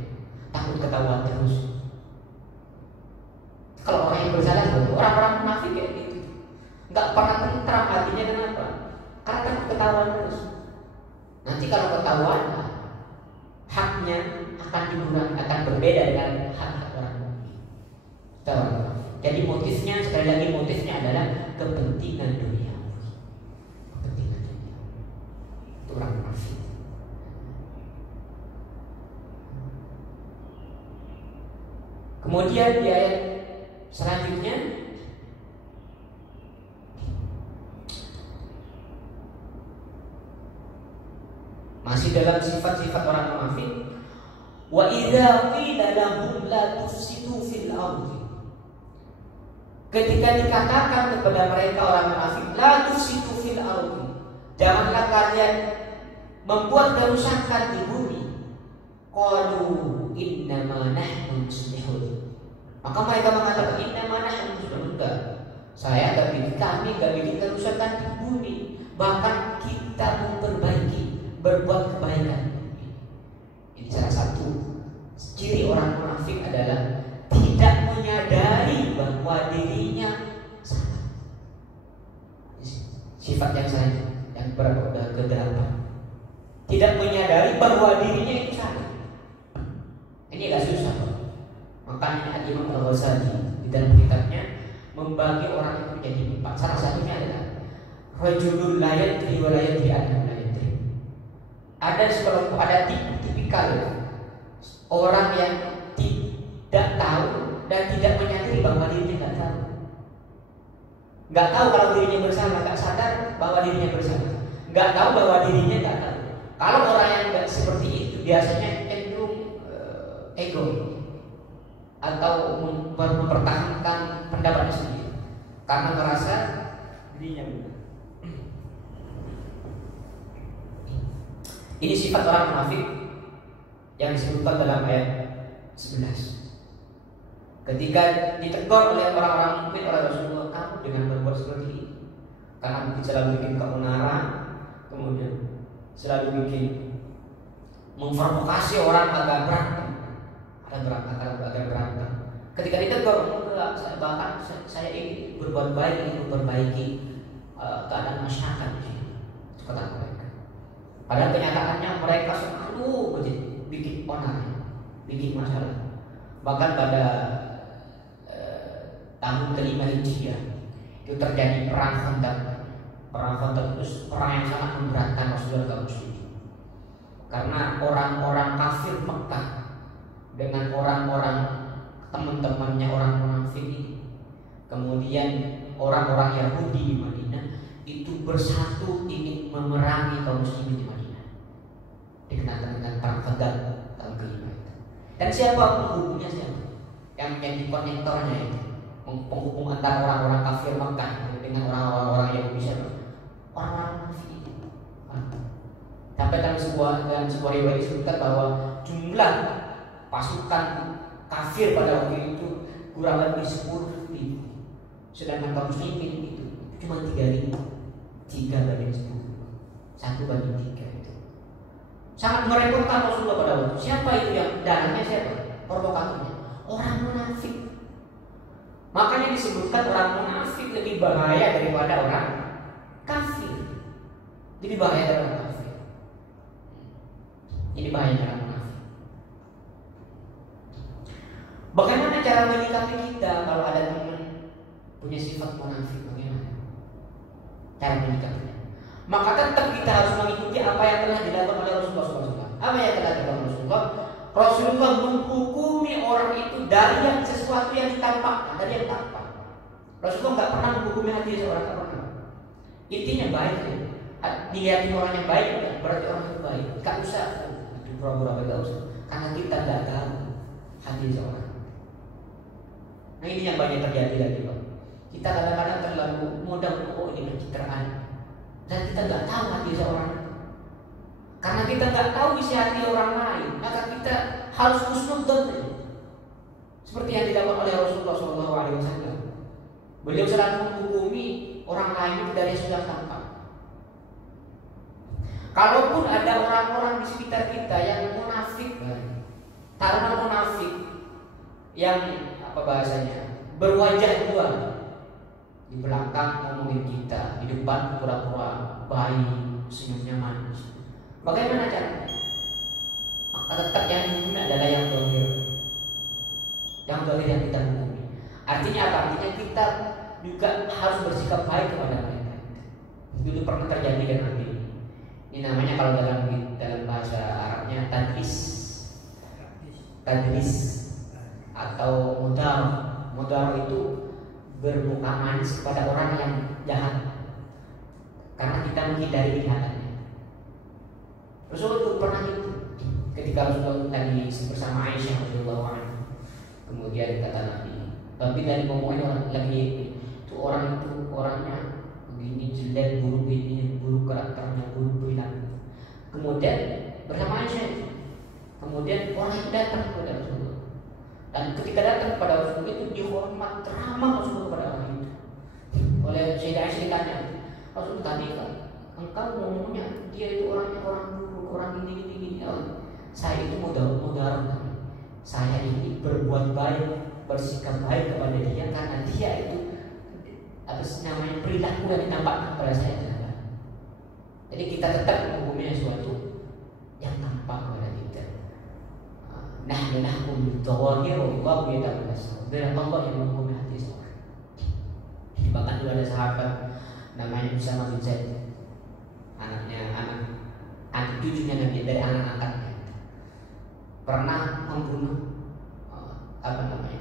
Takut ketahuan terus. Kalau orang yang bersalah, orang-orang munafik kayak gitu, nggak pernah tentram hatinya. Kenapa? Karena takut ketahuan terus. Nanti kalau ketahuan, haknya akan berbeda dengan hak orang mukmin. Jadi motifnya, sekali lagi motifnya adalah kepentingan dunia. Kepentingan dunia. Itu orang munafik. Kemudian di ayat selanjutnya masih dalam sifat-sifat orang munafik. Wa idza qila lahum la tufsidu fil ardi. Ketika dikatakan kepada mereka orang munafik, la tufsidu fil ardi, janganlah kalian membuat kerusakan di bumi. Qalu innama nahnu muslihun. Maka mereka mengatakan innama nahnu muslihun. Kami enggak bikin kerusakan di bumi, bahkan kita memperbaiki, berbuat kebaikan. Ini salah satu ciri orang munafik adalah tidak menyadari bahwa dirinya salah. Sifat yang selanjutnya yang ke-8, tidak menyadari bahwa dirinya itu salah. Ini agak susah. Makanya Imam Al-Ghazali di dalam kitabnya membagi orang itu menjadi 4. Salah satunya adalah rajulul la yadri wa la yadri annahu la yadri. Ada sekelompok, ada tipikal orang yang tidak tahu dan tidak menyadari bahwa dirinya tidak tahu. Nggak tahu kalau dirinya bersalah, nggak sadar bahwa dirinya bersalah, nggak tahu bahwa dirinya nggak tahu. Kalau orang yang nggak seperti itu biasanya cenderung ego atau mempertahankan pendapatnya sendiri karena merasa dirinya benar. Ini sifat orang munafik yang disebutkan dalam ayat 11. Ketika ditegur oleh orang-orang mukmin oleh Rasulullah, kamu dengan berbuat seperti ini, karena mungkin selalu bikin keonaran, kemudian selalu bikin memprovokasi orang agar berantem, agar berantem. Ketika ditegur, bahkan saya ingin berbuat baik, ingin memperbaiki keadaan masyarakat di sini, kata mereka. Padahal kenyataannya mereka selalu bikin onar, bikin masalah. Bahkan pada tahun ke-5 Hijriah itu terjadi perang Khandaq. Perang Khandaq itu perang yang sangat memberatkan Rasulullah kaum muslimin. Karena orang-orang kafir Mekah dengan orang-orang teman-temannya orang munafik ini, kemudian orang-orang Yahudi di Madinah itu bersatu ingin memerangi kaum muslimin di Madinah. Dikenal dengan perang Khandaq tahun ke-5 itu. Dan siapa penghubungnya, siapa yang menjadi konektornya itu? Penghubung antara orang-orang kafir Makkah dengan orang-orang Yahudi, siapa? Orang-orang munafik itu. Sampai dalam sebuah riwayat disebutkan bahwa jumlah pasukan kafir pada waktu itu kurang lebih 10.000, sedangkan kaum muslimin itu cuma 3.000, 3/10, 1/3 itu. Sangat merepotkan Rasulullah pada waktu. Siapa itu yang dananya, siapa? Provokatornya orang munafik. Makanya disebutkan orang munafik lebih bahaya daripada orang kafir. Lebih bahaya dari orang kafir. Ini bahaya orang munafik. Bagaimana cara menyikapi kita kalau ada teman punya sifat munafik? Bagaimana cara menyikapinya? Maka tetap kita harus mengikuti apa yang telah dilakukan oleh Rasulullah SAW. Apa yang dikatakan Rasulullah? Rasulullah menghukumi orang itu dari yang sesuatu yang ditampakkan, dari yang tampak. Rasulullah nggak pernah menghukumi hati seorang, nggak pernah. Intinya baik ya. Dilihatin orang yang baik berarti orang itu baik. Nggak usah itu pura-pura nggak usah. Karena kita nggak tahu hati seorang. Nah ini yang banyak terjadi lagi Pak. Kita kadang-kadang terlalu mudah untuk ini pencitraan dan kita nggak tahu hati seorang. Karena kita nggak tahu isi hati orang lain, maka kita harus husnudzon. Seperti yang dilakukan oleh Rasulullah SAW. Beliau selalu menghukumi orang lain dari yang sudah tampak. Kalaupun ada orang-orang di sekitar kita yang munafik, taruhan munafik, yang apa bahasanya, berwajah dua, di belakang ngomongin kita, di depan pura-pura baik, senyumnya manis. Bagaimana caranya? Maka tetap yang dihukumi adalah yang dohir, yang kita hukumi. Artinya apa? Artinya kita juga harus bersikap baik kepada mereka. Dulu pernah terjadi dengan Nabi. Ini namanya kalau dalam bahasa Arabnya tadlis atau mudar itu bermuka manis kepada orang yang jahat karena kita menghindari lihatannya. Rasulullah itu pernah itu ketika Rasulullah tadi bersama Aisyah radhiyallahu anha. Kemudian kata Nabi, tapi dari ngomongin orang lagi itu orangnya begini jelek, buruk ini, buruk karakternya, buruk perilaku. Kemudian bersama Aisyah, kemudian orang itu datang kepada Rasulullah. Dan ketika datang kepada Rasulullah itu dihormat ramah Rasulullah kepada orang itu. Oleh Sayyidah Aisyah ditanya, Rasul tadi kan engkau ngomongnya dia itu orangnya orang buruk, orang ini. Oh, saya itu mudah. Saya ini berbuat baik, bersikap baik kepada dia karena dia itu apa namanya perilaku yang ditampakkan kepada saya adalah. Jadi kita tetap menghukumi sesuatu yang tampak kepada kita. Nahnu nahkum dzawahir wallahu yatawalla. Dan Allah yang menghukumi hati seorang. Bahkan dulu ada sahabat namanya Usama bin Zaid, anak cucunya Nabi dari anak angkatnya, pernah membunuh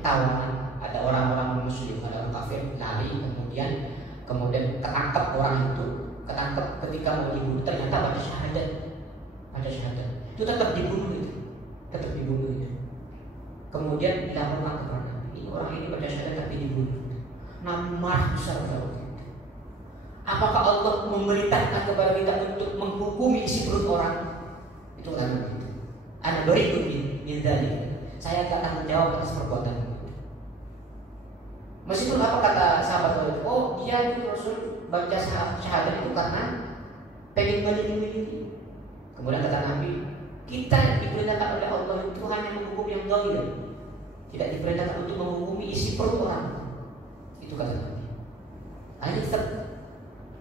tawanan. Ada orang-orang muslim, ada orang kafir lari, kemudian tertangkap orang itu, ketangkap ketika mau dibunuh ternyata ada syahadat, itu tetap dibunuh itu. Kemudian dilaporkan kepada Nabi, ini orang ini pada syahadat tapi dibunuh. Nabi marah besar kalau gitu. Apakah Allah memerintahkan kepada kita untuk menghukumi isi perut orang? Itu kan begitu. Ana beriku min dzalik. Saya akan menjawab atas perbuatan. Meskipun apa kata sahabat itu, oh dia itu Rasul baca syahadat itu karena pengen melindungi. Kemudian kata Nabi, kita diperintahkan oleh Allah itu hanya menghukum yang zahir, tidak diperintahkan untuk menghukumi isi perut orang. Itu kata Nabi. Hanya tetap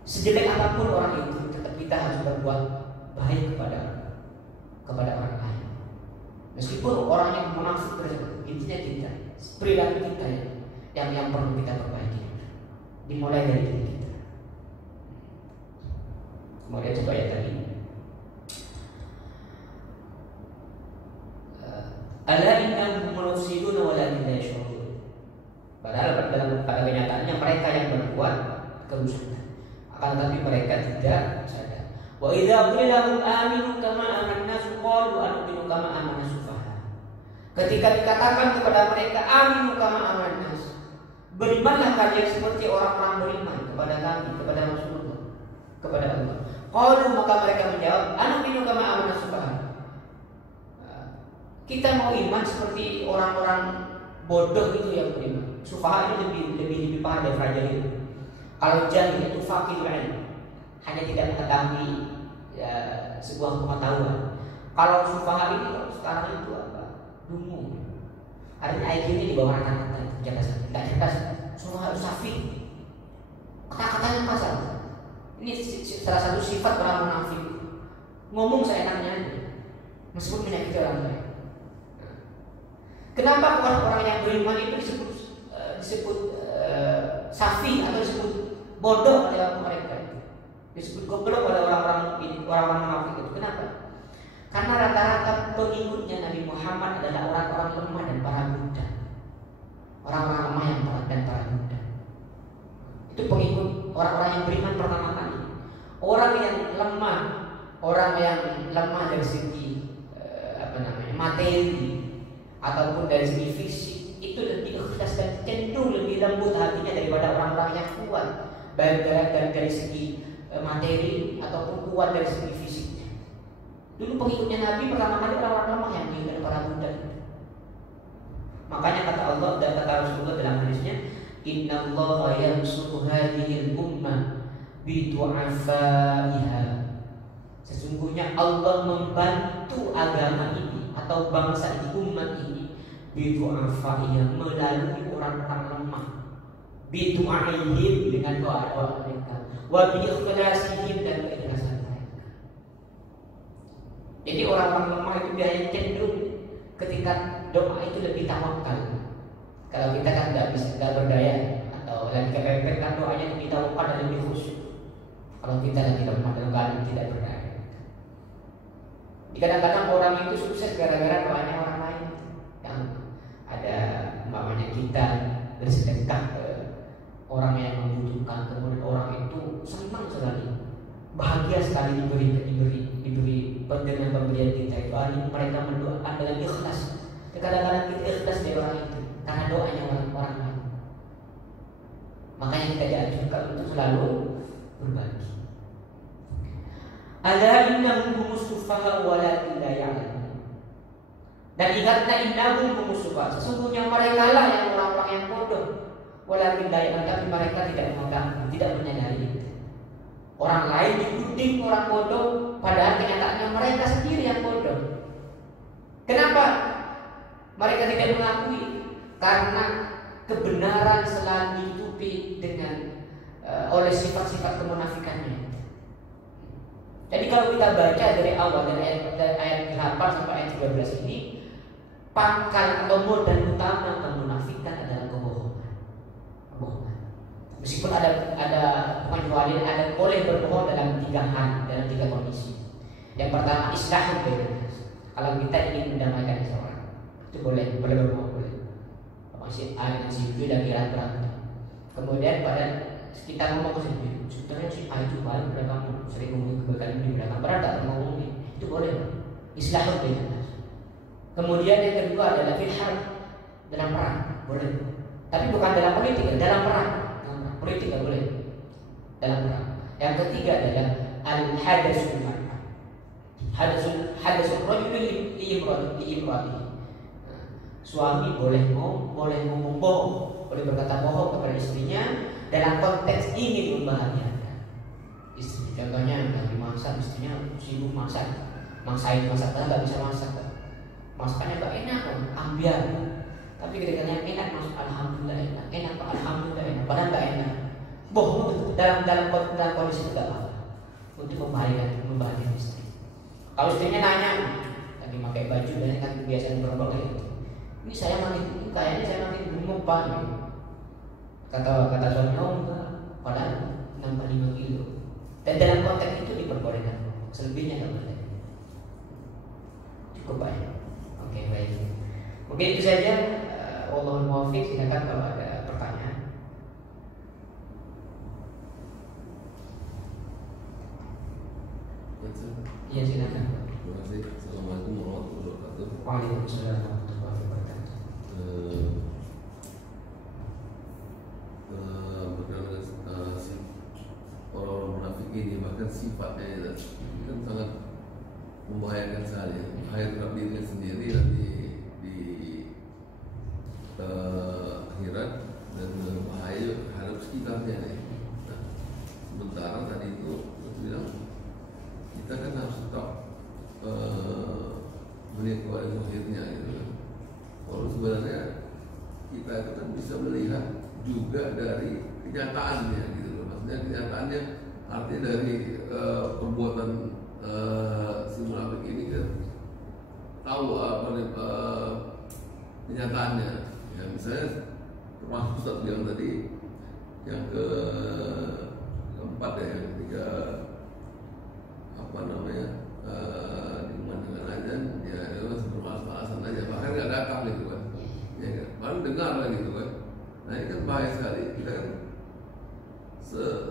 sejelek apapun orang itu, tetap kita harus berbuat baik kepada orang lain. Meskipun orang yang munafik tersebut, intinya kita, perilaku kita yang perlu kita perbaiki. Dimulai dari diri kita. Kemudian coba ya tadi. Ala innahum mufsidun walakin la yash'urun. Padahal pada kenyataannya mereka yang berbuat kerusakan. Akan tetapi mereka tidak sadar. Wa idza qila lahum aminu kama amanna qalu anu'minu kama amanna sufaha. Ketika dikatakan kepada mereka aminu kama amanna, berimanlah kalian seperti orang-orang beriman kepada kami, kepada Rasulullah, kepada Allah. Qalu maka mereka menjawab anu'minu kama amanna sufaha. Kita mau iman seperti orang-orang bodoh itu yang beriman. Sufaha itu lebih paham dari raja itu. Kalau jahil itu faqih ilmu, hanya tidak mengetahui sebuah pengetahuan. Kalau sufaha ini sekarang itu apa? Dungu. Artinya IQ-nya di bawah rata-rata, tidak cerdas. Sufaha safi. Kata-katanya pasal. Ini salah satu sifat orang munafik. Ngomong seenaknya aja, meskipun menyakiti orang lain. Kenapa orang-orang yang beriman itu disebut safi atau disebut bodoh oleh mereka? Disebut goblok oleh orang-orang munafik itu. Kenapa? Karena rata-rata pengikutnya Nabi Muhammad adalah orang-orang lemah dan para budak. Orang-orang lemah yang dan para budak. Itu pengikut orang-orang yang beriman pertama kali. Orang yang lemah dari segi materi ataupun dari segi fisik itu lebih ikhlas dan cenderung lebih lembut hatinya daripada orang-orang yang kuat, baik dari segi materi ataupun kuat dari segi fisiknya. Dulu pengikutnya Nabi pertama kali orang-orang lemah yang diingat para budak. Makanya kata Allah dan kata Rasulullah dalam hadisnya, Innallaha yansuru hadhil ummah bidu'afaiha. Sesungguhnya Allah membantu agama ini atau bangsa ini, umat ini, bidu'afaiha, melalui orang-orang lemah, bidu'aihim, dengan doa-doa mereka, wa biikhlasihim, dan keikhlasan mereka. Jadi orang-orang lemah itu biasanya cenderung ketika doa itu lebih tawakal. Kalau kita kan nggak berdaya atau lagi kepepet kan doanya lebih tawakal dan lebih khusyuk. Kalau kita lagi lemah dalam keadaan tidak berdaya. Kadang-kadang orang itu sukses gara-gara doanya orang lain. Yang ada umpamanya kita bersedekah ke orang yang membutuhkan, kemudian orang itu senang sekali, bahagia sekali diberi dengan pemberian kita itu. Mereka mendoakan dengan ikhlas. Kadang-kadang kita ikhlas dari orang itu karena doanya orang lain. Makanya kita dianjurkan untuk selalu berbagi. Ala innahum humus sufaha walakin la ya'lamun. Dan ingatlah innahum humus sufaha, sesungguhnya mereka lah yang orang-orang yang bodoh. Walakin la ya'lamun, tapi mereka tidak mengetahui, tidak menyadari. Orang lain dituding orang bodoh, padahal kenyataannya mereka sendiri yang bodoh. Kenapa mereka tidak mengakui? Karena kebenaran selalu ditutupi dengan oleh sifat-sifat kemunafikannya. Jadi kalau kita baca dari awal dari ayat 8 sampai ayat 13 ini, pangkal atau modal utama kemunafikan adalah kebohongan. Meskipun ada boleh berbohong dalam 3 hal, dalam 3 kondisi. Yang pertama islahul bainan. Kalau kita ingin mendamaikan seseorang, itu boleh berbohong, boleh. Masih A dan si B dan berantem. Kemudian pada kita ngomong ke sini, sebenarnya si A itu baik pada kamu, sering ngomong kebaikan di belakang, padahal tak pernah ngomong itu boleh. Islahul bainan. Kemudian yang kedua adalah fil harb, dalam perang, boleh. Tapi bukan dalam politik, dalam perang. Politik tak boleh dalam perang. Yang ketiga adalah al-hadasul mar'ah. Hadasul rajul li imratihi. Suami boleh ngomong bohong, boleh berkata bohong kepada istrinya dalam konteks ingin membahagiakan istri. Contohnya lagi masak, istrinya sibuk masak, maksain masak, padahal nggak bisa masak. Masakannya nggak enak, ambiar. Tapi ketika enak, masuk alhamdulillah enak, alhamdulillah enak, padahal nggak enak. Bohong dalam kondisi tidak apa untuk membahagiakan istri. Kalau istrinya nanya, lagi pakai baju dan kan kebiasaan berubah gitu. Ini saya makin, kayaknya saya makin gemuk pak. Kata suami, oh enggak, padahal nambah 5 kilo. Dan dalam konteks itu diperbolehkan, selebihnya nggak boleh. Cukup baik. Oke, baik. Mungkin itu saja. Wallahul muwaffiq. Silakan kalau ada pertanyaan. Iya silakan. Terima kasih. Assalamualaikum warahmatullahi wabarakatuh. Waalaikumsalam warahmatullahi wabarakatuh. Berkaitan si orang-orang munafik ini, bahkan sifatnya itu kan sangat membahayakan sekali. Bahaya terhadap dirinya sendiri dan di akhirat, dan bahaya terhadap sekitarnya. Nah, sementara tadi itu bilang kita kan harus tetap melihat kepada zahirnya gitu. Kalau sebenarnya kita itu kan bisa melihat juga dari kenyataannya gitu loh. Maksudnya kenyataannya artinya dari perbuatan si munafik ini kan tahu apa kenyataannya. Ya misalnya termasuk Ustaz bilang tadi yang keempat ya, yang ketiga apa namanya dengan azan ya bermalas-malasan aja, bahkan nggak datang gitu kan, ya kan, baru dengar lah gitu kan. Nah ini kan bahaya sekali. Kita kan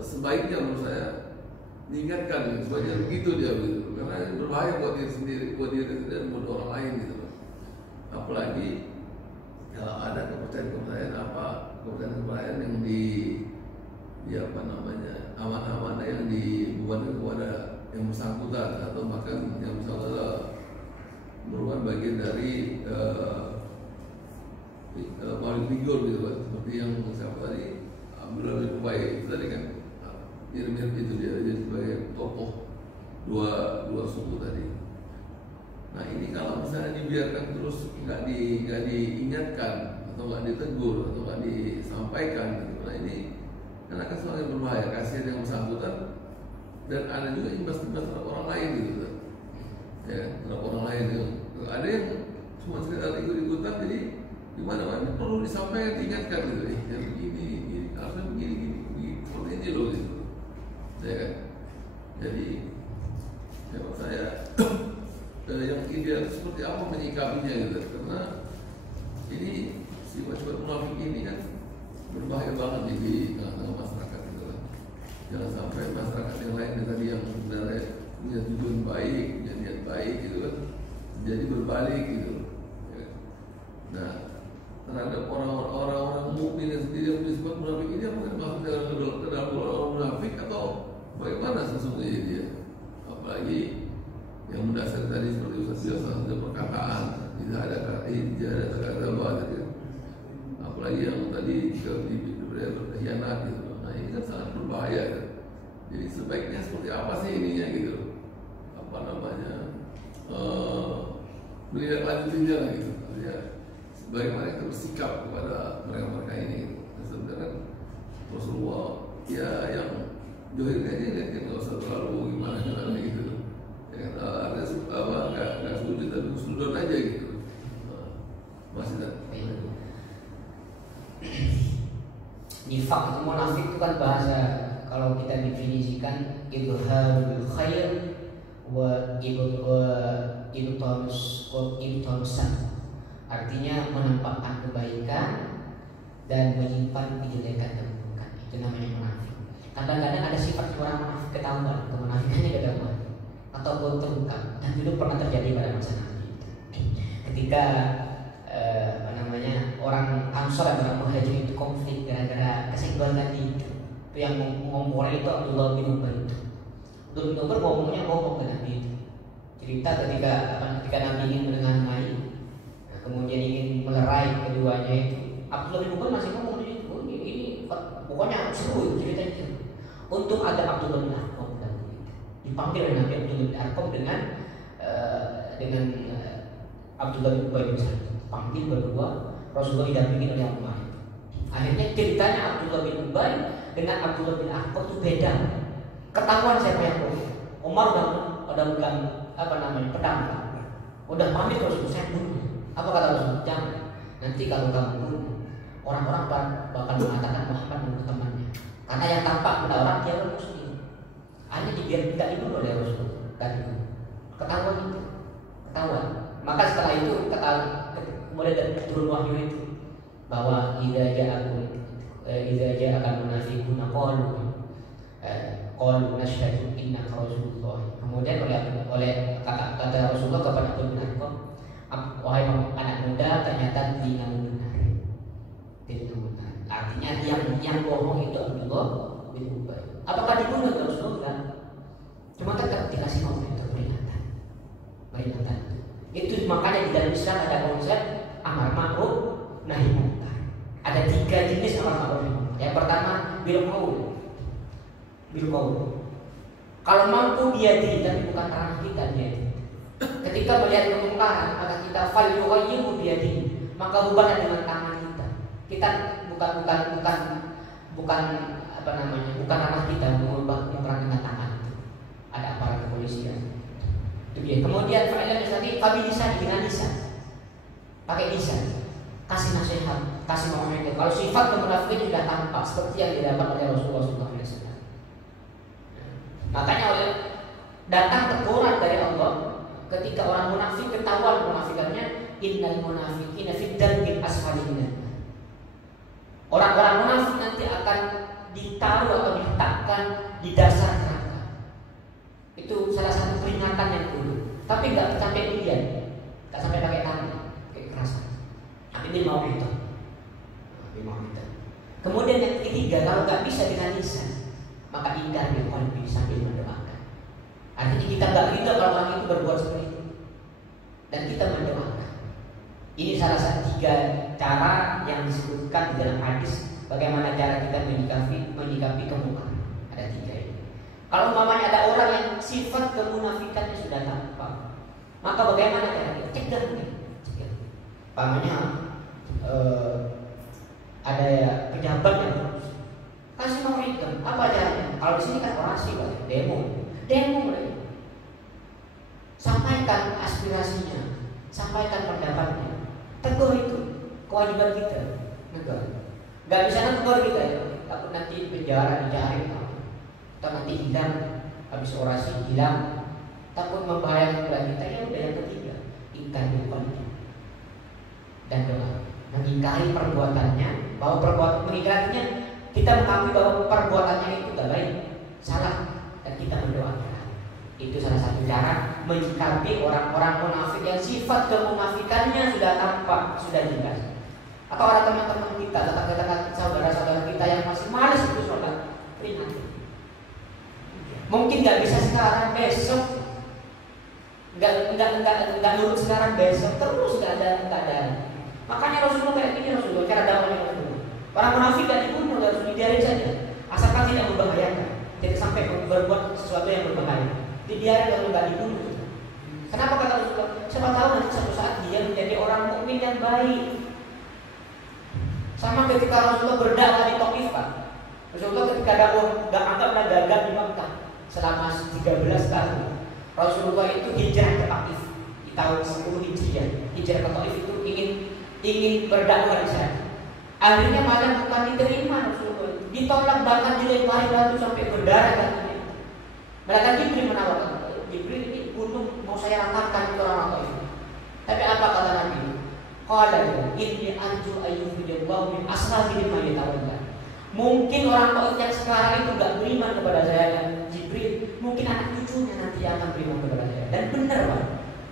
sebaiknya menurut saya diingatkan gitu, supaya begitu dia gitu, karena ini berbahaya buat diri sendiri, buat diri sendiri dan buat orang lain gitu kan. Apalagi kalau ada kepercayaan kepercayaan yang di apa namanya amanah-amanah yang dibebankan kepada yang bersangkutan, atau bahkan yang misalnya merupakan bagian dari public figure gitu kan, seperti yang siapa tadi Abdullah bin Ubay itu tadi kan, mirip-mirip itu dia sebagai tokoh dua suku tadi. Nah ini kalau misalnya dibiarkan terus nggak diingatkan atau nggak ditegur atau nggak disampaikan gitu, nah ini kan akan semakin berbahaya, kasihan yang bersangkutan, dan ada juga imbas-imbas terhadap orang lain gitu, ya terhadap orang lain yang ada yang cuma sekedar ikut-ikutan, jadi di mana-mana perlu disampaikan, diingatkan gitu, ya begini, harusnya begini, seperti ini loh gitu, ya kan. Jadi menurut saya yang ideal seperti apa menyikapinya gitu, karena ini sifat-sifat munafik ini kan berbahaya banget di tengah-tengah masyarakat gitu kan. Jangan sampai masyarakat yang lain yang tadi yang sebenarnya punya tujuan baik, punya niat baik gitu kan, jadi berbalik gitu. Ya. Nah, terhadap orang-orang mukmin yang sendiri yang punya sifat munafik ini, apa maksudnya ke dalam orang munafik atau bagaimana sesungguhnya dia? Apalagi yang mendasar tadi seperti Ustaz biasa ada perkataan, tidak ada kata bahasa, apalagi yang tadi berkhianat gitu. Nah ini kan sangat berbahaya kan? Jadi sebaiknya seperti apa sih ininya gitu, apa namanya melihat lanjutnya lah gitu ya, bagaimana kita bersikap kepada mereka ini gitu. Nah, sebenarnya Rasulullah ya yang johir aja kan, nggak usah terlalu gimana gitu. Artinya nggak sulit, tapi sudut aja gitu. Masih tak? Nifaq itu, munafik itu kan bahasa, kalau kita definisikan idharul khair wa ibtalus, artinya menampakkan kebaikan dan menyimpan kejelekan dan keburukan. Itu namanya munafik. Kadang-kadang ada sifat orang munafik ketahuan, kemunafikannya ketahuan atau terbuka, dan dulu pernah terjadi pada masa Nabi ketika orang Ansor dan orang Muhajir itu konflik gara-gara kesenggol tadi itu yang ngomongnya itu Abdullah bin Ubay itu. Abdullah bin Ubay ngomong ke Nabi itu, cerita ketika Nabi ingin menengahi, nah, kemudian ingin melerai keduanya itu, Abdullah bin Ubay masih ngomong itu, ini pokoknya seru cerita itu. Untung ada Abdullah bin Arqam dipanggil oleh Nabi Abdullah bin Arqam dengan Abdullah bin Ubay bin Salul, panggil berdua, Rasulullah didampingi oleh Umar. Akhirnya ceritanya Abdullah bin Ubay dengan Abdullah bin Arqam itu beda. Ketahuan siapa yang bohong. Umar udah pegang pedang, udah pamit Rasulullah, saya bunuh. Apa kata Rasulullah? Jangan. Nanti kalau kamu bunuh, orang-orang bakal mengatakan Muhammad membunuh temannya. Karena yang tampak pada orang dia orang Muslim. Hanya tidak dibunuh oleh Rasulullah. Ketahuan itu, ketahuan. Maka setelah itu mulai dari turun wahyu itu bahwa idza ja'akan munafiquna qalu nashhadu innaka rasulullah. Kemudian oleh kata Rasulullah kepada Abdullah bin Arqam, wahai anak muda, ternyata dinamu benar. Artinya yang bohong itu Abdullah bin Ubay. Apakah dibunuh Rasulullah? Cuma tetap dikasih momen untuk peringatan. Itu makanya di dalam Islam ada konsep amar ma'ruf nahi munkar. Ada 3 jenis amar ma'ruf nahi munkar. Yang pertama bil qaul. Kalau mampu biadi, tapi bukan ranah kita dia. Ketika melihat kemungkaran, maka kita fal yughayyiru biadi, maka ubahlah dengan tangan kita. Kita bukan ranah kita mengubah kemungkaran dengan tangan. Ada aparat kepolisian. Kemudian fa'ilah tadi kabilisan dengan lisan, pakai lisan, kasih nasihat, kasih ngomong itu. Kalau sifat kemunafikan sudah tampak seperti yang didapat oleh Rasulullah SAW. Makanya datang teguran dari Allah ketika orang munafik ketahuan munafikannya, innal munafiqina fid darkil asfalin. Orang-orang munafik nanti akan ditaruh atau diletakkan di dasar neraka. Itu salah satu peringatan yang dulu. Tapi nggak sampai dilihat, nggak sampai pakai tangan, kayak kekerasan. Tapi dia mau itu. Kemudian yang ketiga, kalau nggak bisa dengan lisan, maka ingkar bil qalbi sambil mendoakan. Artinya kita nggak ridho kalau orang itu berbuat seperti itu, dan kita mendoakan. Ini salah satu 3 cara yang disebutkan di dalam hadis bagaimana cara kita menyikapi kemungkaran. Ada 3 ini. Kalau umpamanya ada orang yang sifat kemunafikannya sudah tampak, maka bagaimana caranya? Cegah. Umpamanya ada pejabat yang kasih mauridkan, apa caranya? Kalau di sini kan orasi, demo mulai. Sampaikan aspirasinya, sampaikan pendapatnya, tegur itu kewajiban kita, negur. Gak bisa negur kita ya, takut nanti penjara dicari, atau nanti hilang, habis orasi hilang, takut membahayakan kita. Ya udah, yang ketiga, ingkar bil qalbi dan doa. Mengingkari perbuatannya, bahwa mengingkarinya kita mengakui bahwa perbuatannya itu tidak baik, salah, dan kita mendoakan. Itu salah satu cara menyikapi orang-orang munafik yang sifat kemunafikannya sudah tampak, sudah jelas. Atau ada teman-teman kita, tetangga-tetangga saudara-saudara kita yang masih malas itu sholat, peringati. Mungkin nggak bisa sekarang, besok nggak nurut sekarang, besok terus nggak ada. Makanya Rasulullah kayak gini, Rasulullah cara dakwahnya Rasulullah. Orang munafik gak dibunuh, harus dibiarin saja, asalkan tidak membahayakan, tidak sampai berbuat sesuatu yang berbahaya. Dibiarin lalu gak dibunuh. Kenapa kata Rasulullah? Siapa tahu nanti suatu saat dia menjadi orang mukmin yang baik. Sama ketika Rasulullah berdakwah di Taifah. Rasulullah ketika dakwah anggaplah gagal di Makkah selama 13 tahun. Rasulullah itu hijrah ke Taif di tahun 10 Hijriah. Hijrah ke Taif itu ingin berdakwah di sana. Akhirnya malah bukan diterima Rasulullah, ditolak, bahkan dilempari batu sampai berdarah kakinya. Malaikat Jibril menawarkan, Jibril ini gunung mau saya ratakan itu orang Taif. Tapi apa kata Nabi? Qala inni arju ayyuhillahu min ashabi ma yatawalla. Mungkin orang Taif yang sekarang itu enggak beriman kepada saya dan Jibril, mungkin anak cucunya nanti yang akan beriman kepada saya. Dan benar, Pak.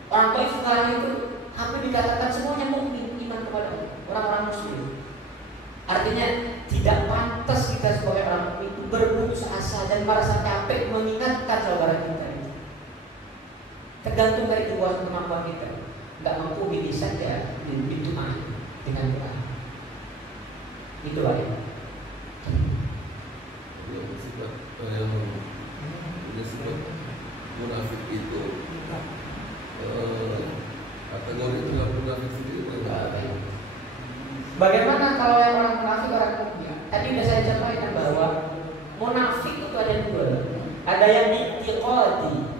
Orang Taif sekarang itu hampir dikatakan semuanya mukmin, iman kepada orang-orang muslim. Artinya tidak pantas kita sebagai orang mukmin itu berputus asa dan merasa capek mengingatkan saudara kita. Tergantung dari kemampuan kita. Enggak mampu bisa saja didoa dengan doa. Itu aja. Disebut munafik itu kategori itu nggak munafik sendiri. Bagaimana kalau yang orang munafik orang mukmin? Tadi sudah saya sampaikan bahwa munafik itu ada 2. Ada yang i'tiqadi,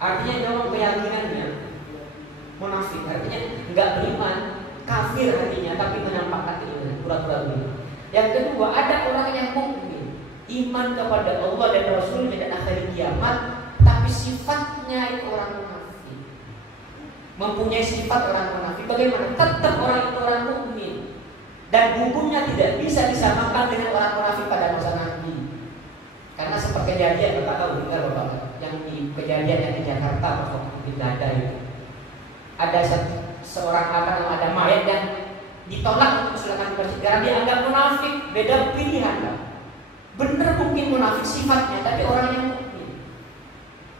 artinya dalam keyakinannya. Munafik artinya enggak beriman, kafir hatinya tapi menampakkan keimanan, pura-pura beriman. Yang kedua, ada orang yang mukmin, iman kepada Allah dan Rasulnya dan akhir kiamat, tapi sifatnya itu orang munafik. Mempunyai sifat orang munafik. Bagaimana? Tetap orang itu orang mukmin. Dan hukumnya tidak bisa disamakan dengan orang munafik pada masa Nabi. Karena seperti kejadian, Bapak tahu dengar Bapak, yang di kejadian yang di Jakarta waktu di Dada itu. Ada seorang ada mayat yang ditolak untuk silakan bersih karena dianggap munafik. Beda pilihan, Pak. Benar mungkin munafik sifatnya, tapi orang yang mukmin.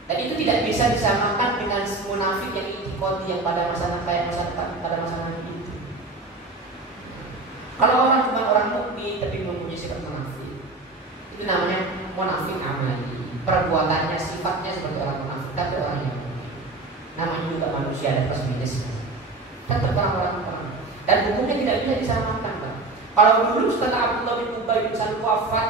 Dan itu tidak bisa disamakan dengan munafik yang itikadi yang pada masa pada masa Nabi. Kalau orang cuma orang mukmin tapi mempunyai sifat munafik, itu namanya munafik amali. Perbuatannya, sifatnya seperti orang munafik, tapi orang yang mukmin. Namanya juga manusia dan plus minus. Tetap orang-orang. Dan hukumnya tidak bisa disamakan, Pak. Kalau dulu setelah Abdullah bin Ubay bin Salul wafat,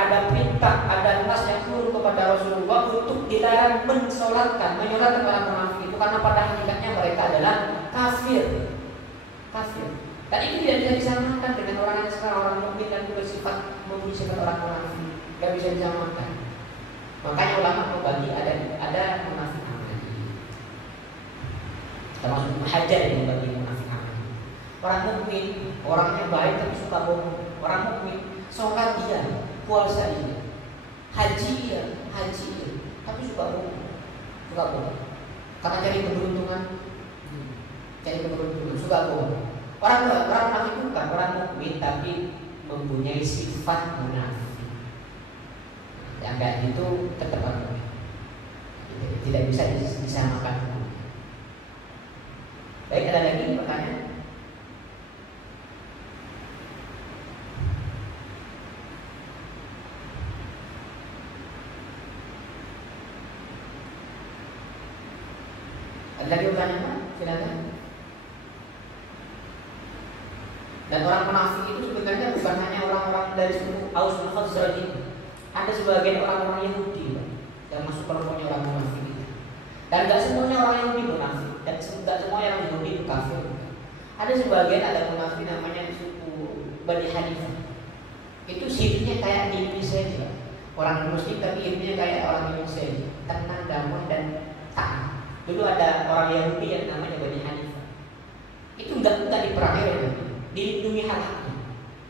ada perintah, ada nas yang turun kepada Rasulullah untuk dilarang mensolatkan orang munafik itu karena pada hakikatnya mereka adalah kafir. Dan itu tidak bisa disamakan dengan orang yang sekarang orang mukmin dan bersifat mempunyai sifat orang munafik. Tidak bisa disamakan. Makanya ulama membagi ada munafik amali, termasuk Hajar yang membagi munafik amali. Orang mukmin, orangnya baik tapi suka bohong. Orang mukmin, sholat dia, puasa dia, haji dia, tapi suka bohong. Karena cari keberuntungan, suka bohong. Orang munafik itu bukan orang mukmin tapi mempunyai sifat munafik. Yang kayak gitu tetap orang mukmin, tidak bisa disamakan. Baik, ada lagi pertanyaan? Ada lagi pertanyaan? Silakan. Dan orang munafik itu sebenarnya bukan hanya orang-orang dari suku Aus bin Khazraj ini. Ada sebagian orang-orang Yahudi yang masuk kelompoknya orang munafik itu. Dan tidak semuanya orang Yahudi munafik, dan tidak semua yang Yahudi itu kafir. Ada sebagian ada munafik namanya suku Bani Hanifah. Itu sifatnya kayak di Indonesia juga. Orang Muslim tapi hidupnya kayak orang Indonesia, tenang, damai dan taat. Dulu ada orang Yahudi yang namanya Bani Hanifah. Itu tidak diperangi oleh Nabi, dilindungi hak-haknya.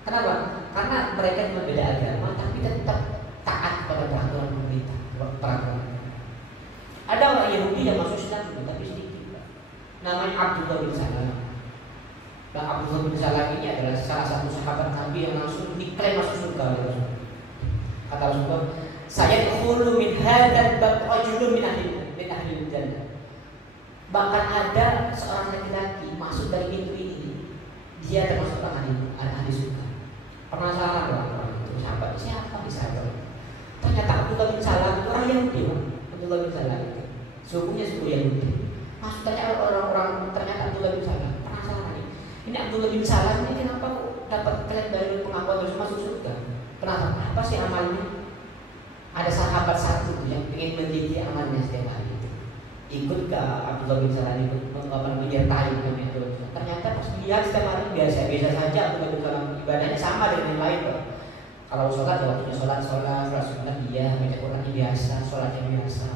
Kenapa? Karena mereka cuma beda agama, tapi tetap taat pada peraturan pemerintah. Ada orang Yahudi yang masuk Islam dulu, tapi sedikit. Namanya Abdullah bin Salam. Dan Abdullah bin Salam ini adalah salah satu sahabat Nabi yang langsung diklaim masuk surga. Kata Rasulullah, saya khulu min hadan bab rajulun min ahli jannah. Bahkan ada seorang laki-laki masuk dari pintu ini, dia termasuk ahli surga. Penasaran orang itu siapa bisa tahu? Ternyata Abdullah bin Salam orang Yahudi, Abdullah bin Salam itu sukunya suku Yahudi. Masuk tanya orang-orang, ternyata Abdullah bin Salam. Penasaran ini Abdullah bin Salam ini kenapa dapat klaim dari pengakuan terus masuk surga? Kenapa? Apa sih amalnya? Ada sahabat satu yang ingin meneliti amalnya setiap hari. Ikut ke Abdullah bin Salam, ikut mengapa dia tahu namanya itu. Ternyata pas dilihat setiap hari biasa saja Abdullah bin Salam, ibadahnya sama dengan yang lain. Kalau sholat ya waktunya sholat sunat dia, baca Qurannya biasa, sholatnya biasa.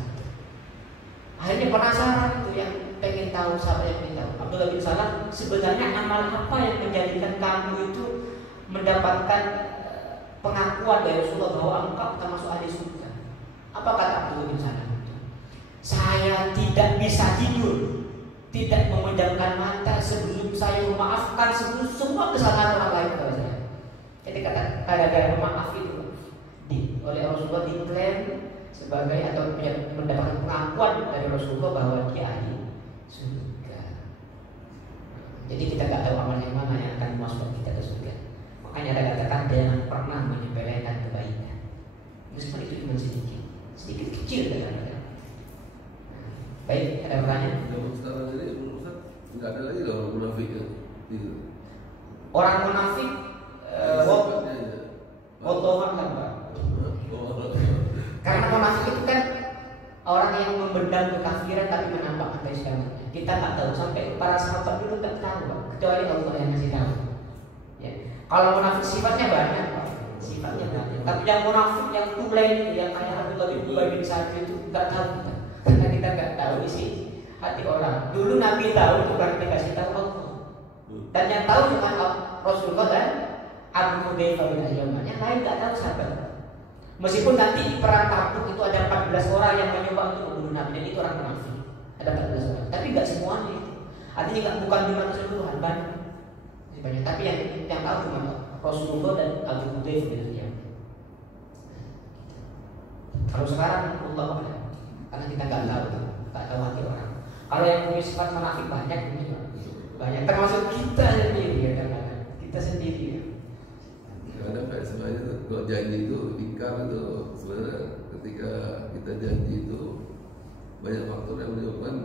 Akhirnya penasaran itu yang pengen tahu, siapa yang pengen tahu. Abdullah bin Salam, sebenarnya amal apa yang menjadikan kamu itu mendapatkan pengakuan dari Rasulullah bahwa engkau termasuk ahli surga? Apa kata Abdullah bin Salam? Saya tidak bisa tidur, tidak memejamkan mata sebelum saya memaafkan semua kesalahan orang lain kepada saya. Jadi kata maaf itu oleh Rasulullah diklaim sebagai atau mendapatkan pengakuan dari Rasulullah bahwa dia ahli surga. Jadi kita tidak tahu amal yang mana yang akan memasukkan kita ke surga. Makanya ada katakan jangan pernah menyepelekan kebaikan. Meskipun itu cuma sedikit kecil kadang-kadang. Baik, ada pertanyaan? Sekarang ini Ustaz nggak ada lagi orang munafik ya. Orang munafik, Wallahu a'lam. Karena munafik itu kan orang yang membendam kekafiran tapi menampakkan keislaman. Kita nggak tahu, sampai para sahabat dulu nggak tahu, kecuali Allah yang masih tahu. Ya. Kalau munafik sifatnya banyak, sifatnya banyak. Tapi yang munafik yang tulen, yang kayak Abdullah bin Ubay bin Salul itu nggak tahu kita. Karena kita nggak tahu isi hati orang. Dulu Nabi tahu itu karena dikasih tahu Allah. Dan yang tahu cuma Rasulullah dan Abu Hurairah bin Al-Yaman. Yang lain nggak tahu sahabat. Meskipun nanti di perang Tabuk itu ada 14 orang yang mencoba untuk membunuh Nabi, dan itu orang munafik. Ada 14 orang. Tapi nggak semuanya itu. Artinya bukan cuma keseluruhan, banyak. Tapi yang tahu cuma Rasulullah dan Abu Hurairah bin Al-Yaman. Kalau sekarang Allah, karena kita nggak tahu hati orang. Kalau yang punya sifat munafik banyak, termasuk kita sendiri ya, kita sendiri. Ya. Ada kayak sebenarnya kalau janji itu ingkar itu sebenarnya ketika kita janji itu banyak faktor yang menyebabkan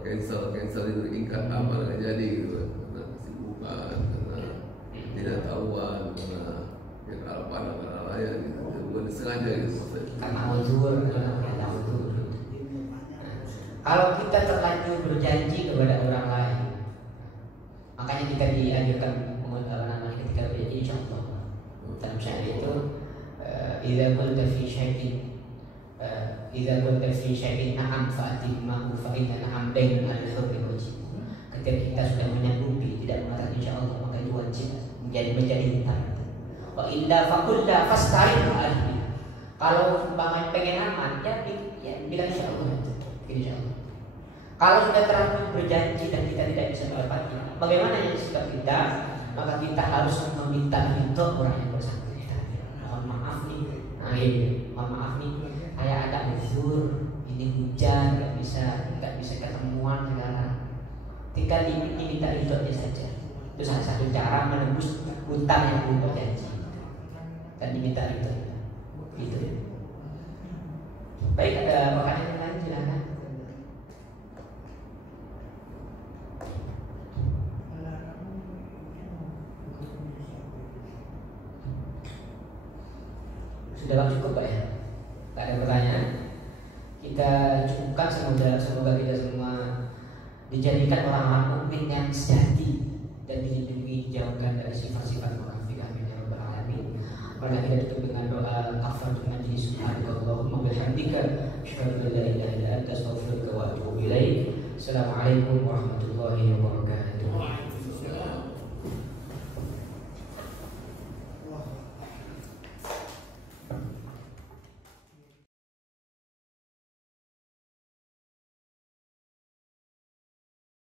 cancel itu ingkar amal nggak jadi gitu, karena kesibukan, karena tidak tahuan, karena yang alpan karena lain gitu, bukan disengaja gitu maksudnya. Karena uzur. Kalau kita terlanjur berjanji kepada orang lain, makanya kita dianjurkan ketika berjanji insyaallah. Dalam syair itu idza qulta fi syai'in Idza kunta fi syai'in na'am fa'timmahu fa inna na'am bainal hubbi wajib. Ketika kita sudah menyanggupi tidak mengatakan insyaallah, maka itu wajib menjadi hutang. Wa illa faqul la fasta'in alaihi. Kalau umpamanya pengen aman ya bilang insyaallah. Insyaallah. Kalau sudah terlalu berjanji dan kita tidak bisa mendapatnya, bagaimana yang sikap kita? Maka kita harus meminta ridho orang yang bersangkutan. Mohon maaf nih, mohon maaf nih, saya ada uzur, ini hujan, nggak bisa ketemuan sekarang. Tinggal diminta ridhonya saja. Itu salah satu cara menebus hutang yang belum berjanji. Dan diminta ridho. Itu. Baik, ada pertanyaan yang lain silakan. Sudah cukup Pak ya? Tak ada pertanyaan. Kita cukupkan, semoga kita semua dijadikan orang-orang mukmin yang sejati dan dilindungi, dijauhkan dari sifat-sifat munafik. Amin ya rabbal alamin. Mari kita tutup dengan doa kafaratul majlis. Subhanallahumma bihamdika asyhadu an la ilaha illa anta astaghfiruka wa atubu ilaik. Assalamualaikum warahmatullahi wabarakatuh.